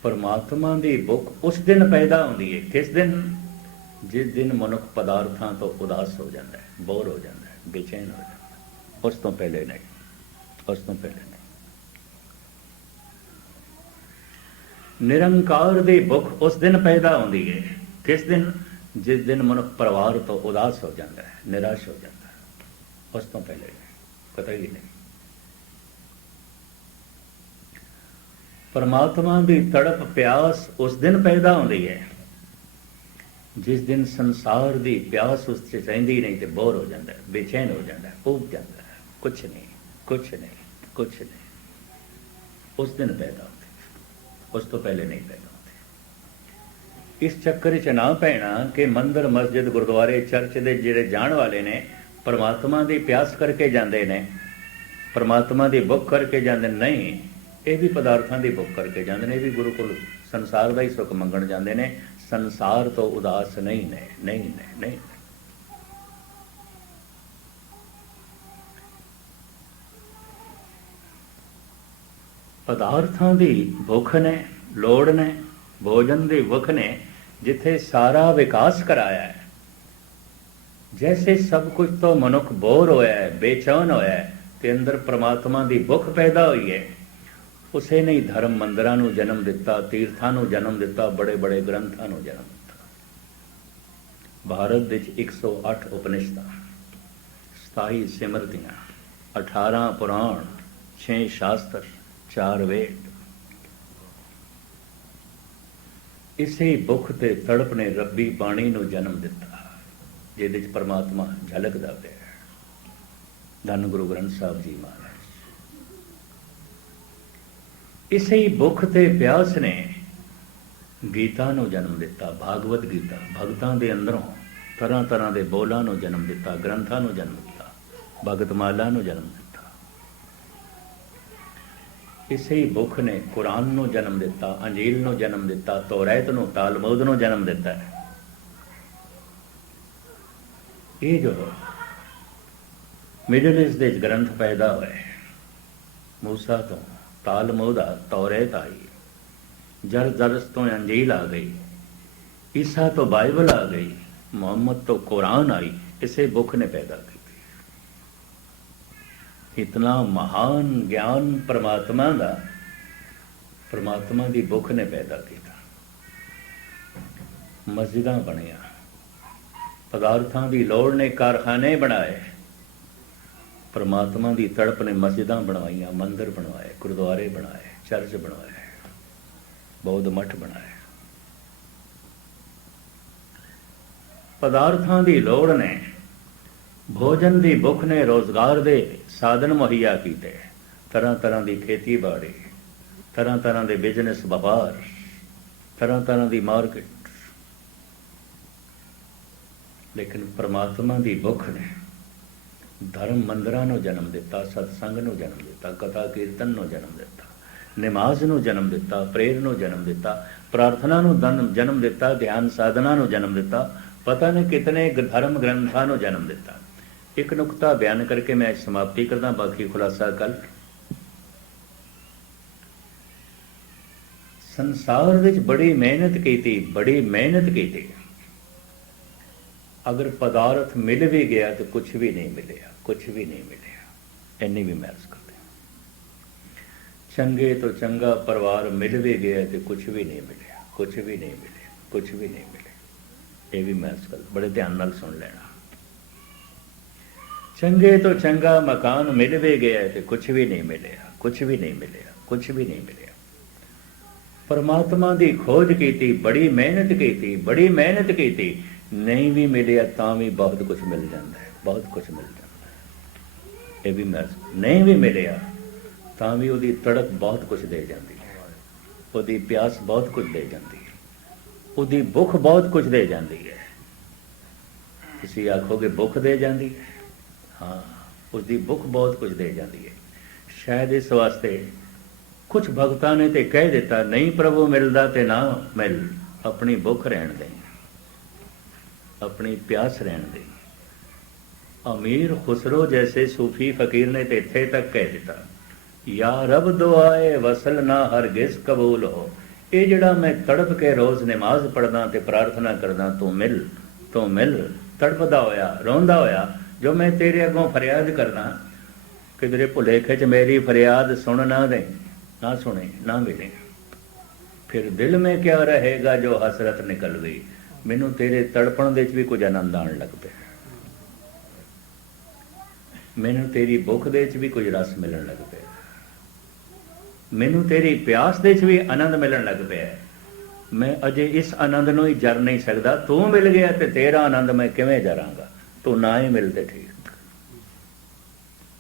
परमात्मा की भुख उस दिन पैदा होती है, किस दिन? जिस दिन मनुख पदार्थों तो उदास हो जाता है, बोर हो जाता है, बेचैन हो जाता है। उस तो पहले नहीं, उस तो पहले नहीं। निरंकार की भुख उस दिन पैदा होती है, किस दिन? जिस दिन मनुख परिवार तो उदास हो जाता है, निराश हो जाता है। उस तो पहले नहीं, पता ही नहीं। परमात्मा की तड़प प्यास उस दिन पैदा होती है जिस दिन संसार की प्यास उस रही नहीं तो बोर हो जाता है, बेचैन हो जाता है, उब जाता है, कुछ नहीं कुछ नहीं कुछ नहीं। उस दिन पैदा होती, उस तो पहले नहीं पैदा। इस चक्कर च ना पैना कि मंदिर मस्जिद गुरुद्वारे चर्च के जिहड़े जाण वाले ने परमात्मा की प्यास करके जाते हैं, परमात्मा की भुख करके जाते नहीं, ये भी पदार्थों की भुख करके जाते हैं, ये भी गुरु को संसार का ही सुख मंगण जाते हैं। संसार तो उदास नहीं ने, नहीं ने, नहीं। पदार्थों की भुख ने, लोड़ ने, भोजन की भुख ने जिथे सारा विकास कराया है, जैसे सब कुछ तो मनुख बोर होया है, बेचैन होया है, ते अंदर परमात्मा की भुख पैदा हुई है। उसे नहीं धर्म मंदिरां नूं जन्म दिता, तीर्थां नूं जन्म दिता, बड़े बड़े ग्रंथां नूं जन्म दिता। भारत विच 108 उपनिषदां, 27 सिमरतियां, 18 पुराण, 6 शास्त्र, 4 वेद। इसे भुख ते तड़प ने रब्बी बाणी नूं जन्म दिता, जिहदे च परमात्मा झलकदा पिया। धन गुरु ग्रंथ साहब जी महाराज। इसे भुख ते प्यास ने गीता नूं जन्म दिता, भागवत गीता, भगतां दे अंदरों तरह तरह के बोलां नूं जन्म दिता, ग्रंथां नूं जन्म दिता, भगतमाला नूं जन्म दिता। इसे ही भुख ने कुरान नूं जन्म दिता, अंजील नूं जन्म दिता, तौरात नूं, तालमुद नूं जन्म दिता है। ये जो मिडल ईस्ट दे ग्रंथ पैदा हुए, मूसा तो तालमुद, तौरात आई, जरदरस तो अंजील आ गई, ईसा तो बाइबल आ गई, मोहम्मद तो कुरान आई। इसे भुख ने पैदा की। इतना महान ज्ञान परमात्मा का, परमात्मा की भुख ने पैदा किया। मस्जिदां बनिया, पदार्थां की लोड़ ने कारखाने बनाए, परमात्मा की तड़प ने मस्जिदां बनवाइया, मंदिर बनवाए, गुरुद्वारे बनाए, चर्च बनवाए, बौद्ध मठ बनाए। पदार्थां की लोड़ ने, भोजन की भुख ने रोजगार के साधन मुहैया किए, तरह तरह की खेती बाड़ी, तरह तरह के बिजनेस व्यापार, तरह तरह की मार्केट। लेकिन परमात्मा की भुख ने धर्म मंदिरां नूं जन्म दिता, सत्संग नूं जन्म दिता, कथा कीर्तन नूं जन्म दिता, नमाज नूं जन्म दिता, प्रेर नूं जन्म दिता, प्रार्थना नूं जन्म दिता, ध्यान साधना नूं जन्म दिता, पता नहीं कितने धर्म ग्रंथां नूं जन्म दिता। एक नुकता बयान करके मैं समाप्ति करदा, बाकी खुलासा कल। संसार विच बड़ी मेहनत की, बड़ी मेहनत की, अगर पदार्थ मिल भी गया तो कुछ भी नहीं मिलेगा, कुछ भी नहीं मिलेगा। इन्नी भी महस करते। चंगे तो चंगा परिवार मिल भी गया तो कुछ भी नहीं मिलेगा, कुछ भी नहीं मिले, कुछ भी नहीं मिले। ये भी महस कर, बड़े ध्यान नाल सुन लेना। चंगे तो चंगा मकान मिल भी गया तो कुछ भी नहीं मिलेगा, कुछ भी नहीं मिलेगा, कुछ भी नहीं मिलेगा। परमात्मा की खोज की, बड़ी मेहनत की, बड़ी मेहनत की, नहीं भी मिले तो भी बहुत कुछ मिल जाता है, बहुत कुछ मिल जाता है। ये भी मैं नहीं भी मिले तो भी उसकी तड़प बहुत कुछ दे जाती है, उसकी प्यास बहुत कुछ दे जाती है, उसकी भुख बहुत कुछ दे जाती है। तुसीं आखोगे भुख दे जाती है, हाँ उसकी भुख बहुत कुछ दे जाती है। शायद इस वास्ते कुछ भगतां ने तो कह दिता, नहीं प्रभु मिलता तो ना मिल, अपनी भुख रहन दे, अपनी प्यास रहन दे। अमीर खुसरो जैसे सूफी फकीर ने तो इत्थे तक कह दिता, या रब दुआए वसल ना हरगिज़ कबूल हो। ये जड़ा मैं तड़प के रोज़ नमाज पढ़दा ते प्रार्थना करदा, तू मिल, तू मिल, तड़पदा होया रोंदा होया जो मैं तेरे अगों फरियाद करना, किधरे भुलेखे च मेरी फरियाद सुन ना दे, ना सुने ना मिले, फिर दिल में क्या रहेगा जो हसरत निकल गई। मैनू तेरे तड़पण दे भी कुछ आनंद आन लग पे, मैनू तेरी भुख दे भी कुछ रस मिलन लग पे, मैनू तेरी प्यास दे भी आनंद मिलन लग पे। मैं अजे इस आनंद नूं ही जर नहीं सकता, तू मिल गया तो तेरा आनंद मैं किवें जरांगा, तू ना ही मिलते ठीक।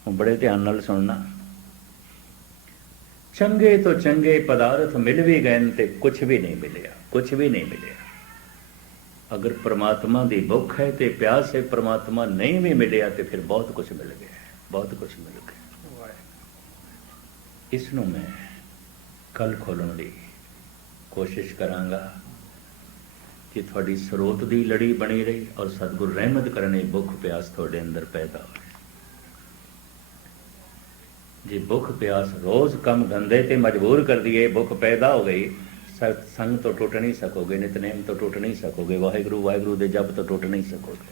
हुण बड़े ध्यान नाल सुनना। चंगे तो चंगे पदार्थ मिल भी गए तो कुछ भी नहीं मिलिया, कुछ भी नहीं मिलिया। अगर परमात्मा की भुख है तो प्यास है, परमात्मा नहीं भी मिलिया तो फिर बहुत कुछ मिल गया, बहुत कुछ मिल गया। इसनों मैं कल खोलने की कोशिश करांगा कि थोड़ी स्रोत की लड़ी बनी रही और सतगुरु रहमत करने भुख प्यास थोड़े अंदर पैदा हो। जी भुख प्यास रोज़ कम धंधे ते मजबूर कर दिए, भुख पैदा हो गई, संग तो टुट नहीं सकोगे, नितनेम तो टुट नहीं सकोगे, वाहिगुरु वाहिगुरु दे जप तो टुट नहीं सकोगे।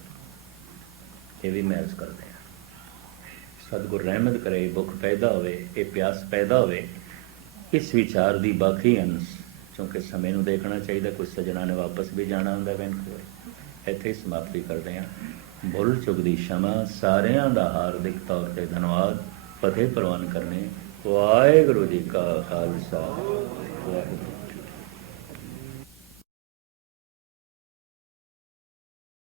ये भी मैं अर्ज करते हैं। सतगुरु रहमत करे, भुख पैदा होवे, ये प्यास पैदा होवे। इस विचार की बाकी अंश क्योंकि समय नूं देखना चाहिए, कुछ सजना ने वापस भी जाना होंदा वैनकूवर। इत्थे ही समाप्ति करते हैं। भुल चुक दी क्षमा, सारियां दा हार्दिक तौर ते धन्यवाद। फतेह प्रवान करने। वाहिगुरु जी का खालसा, वाहिगुरु।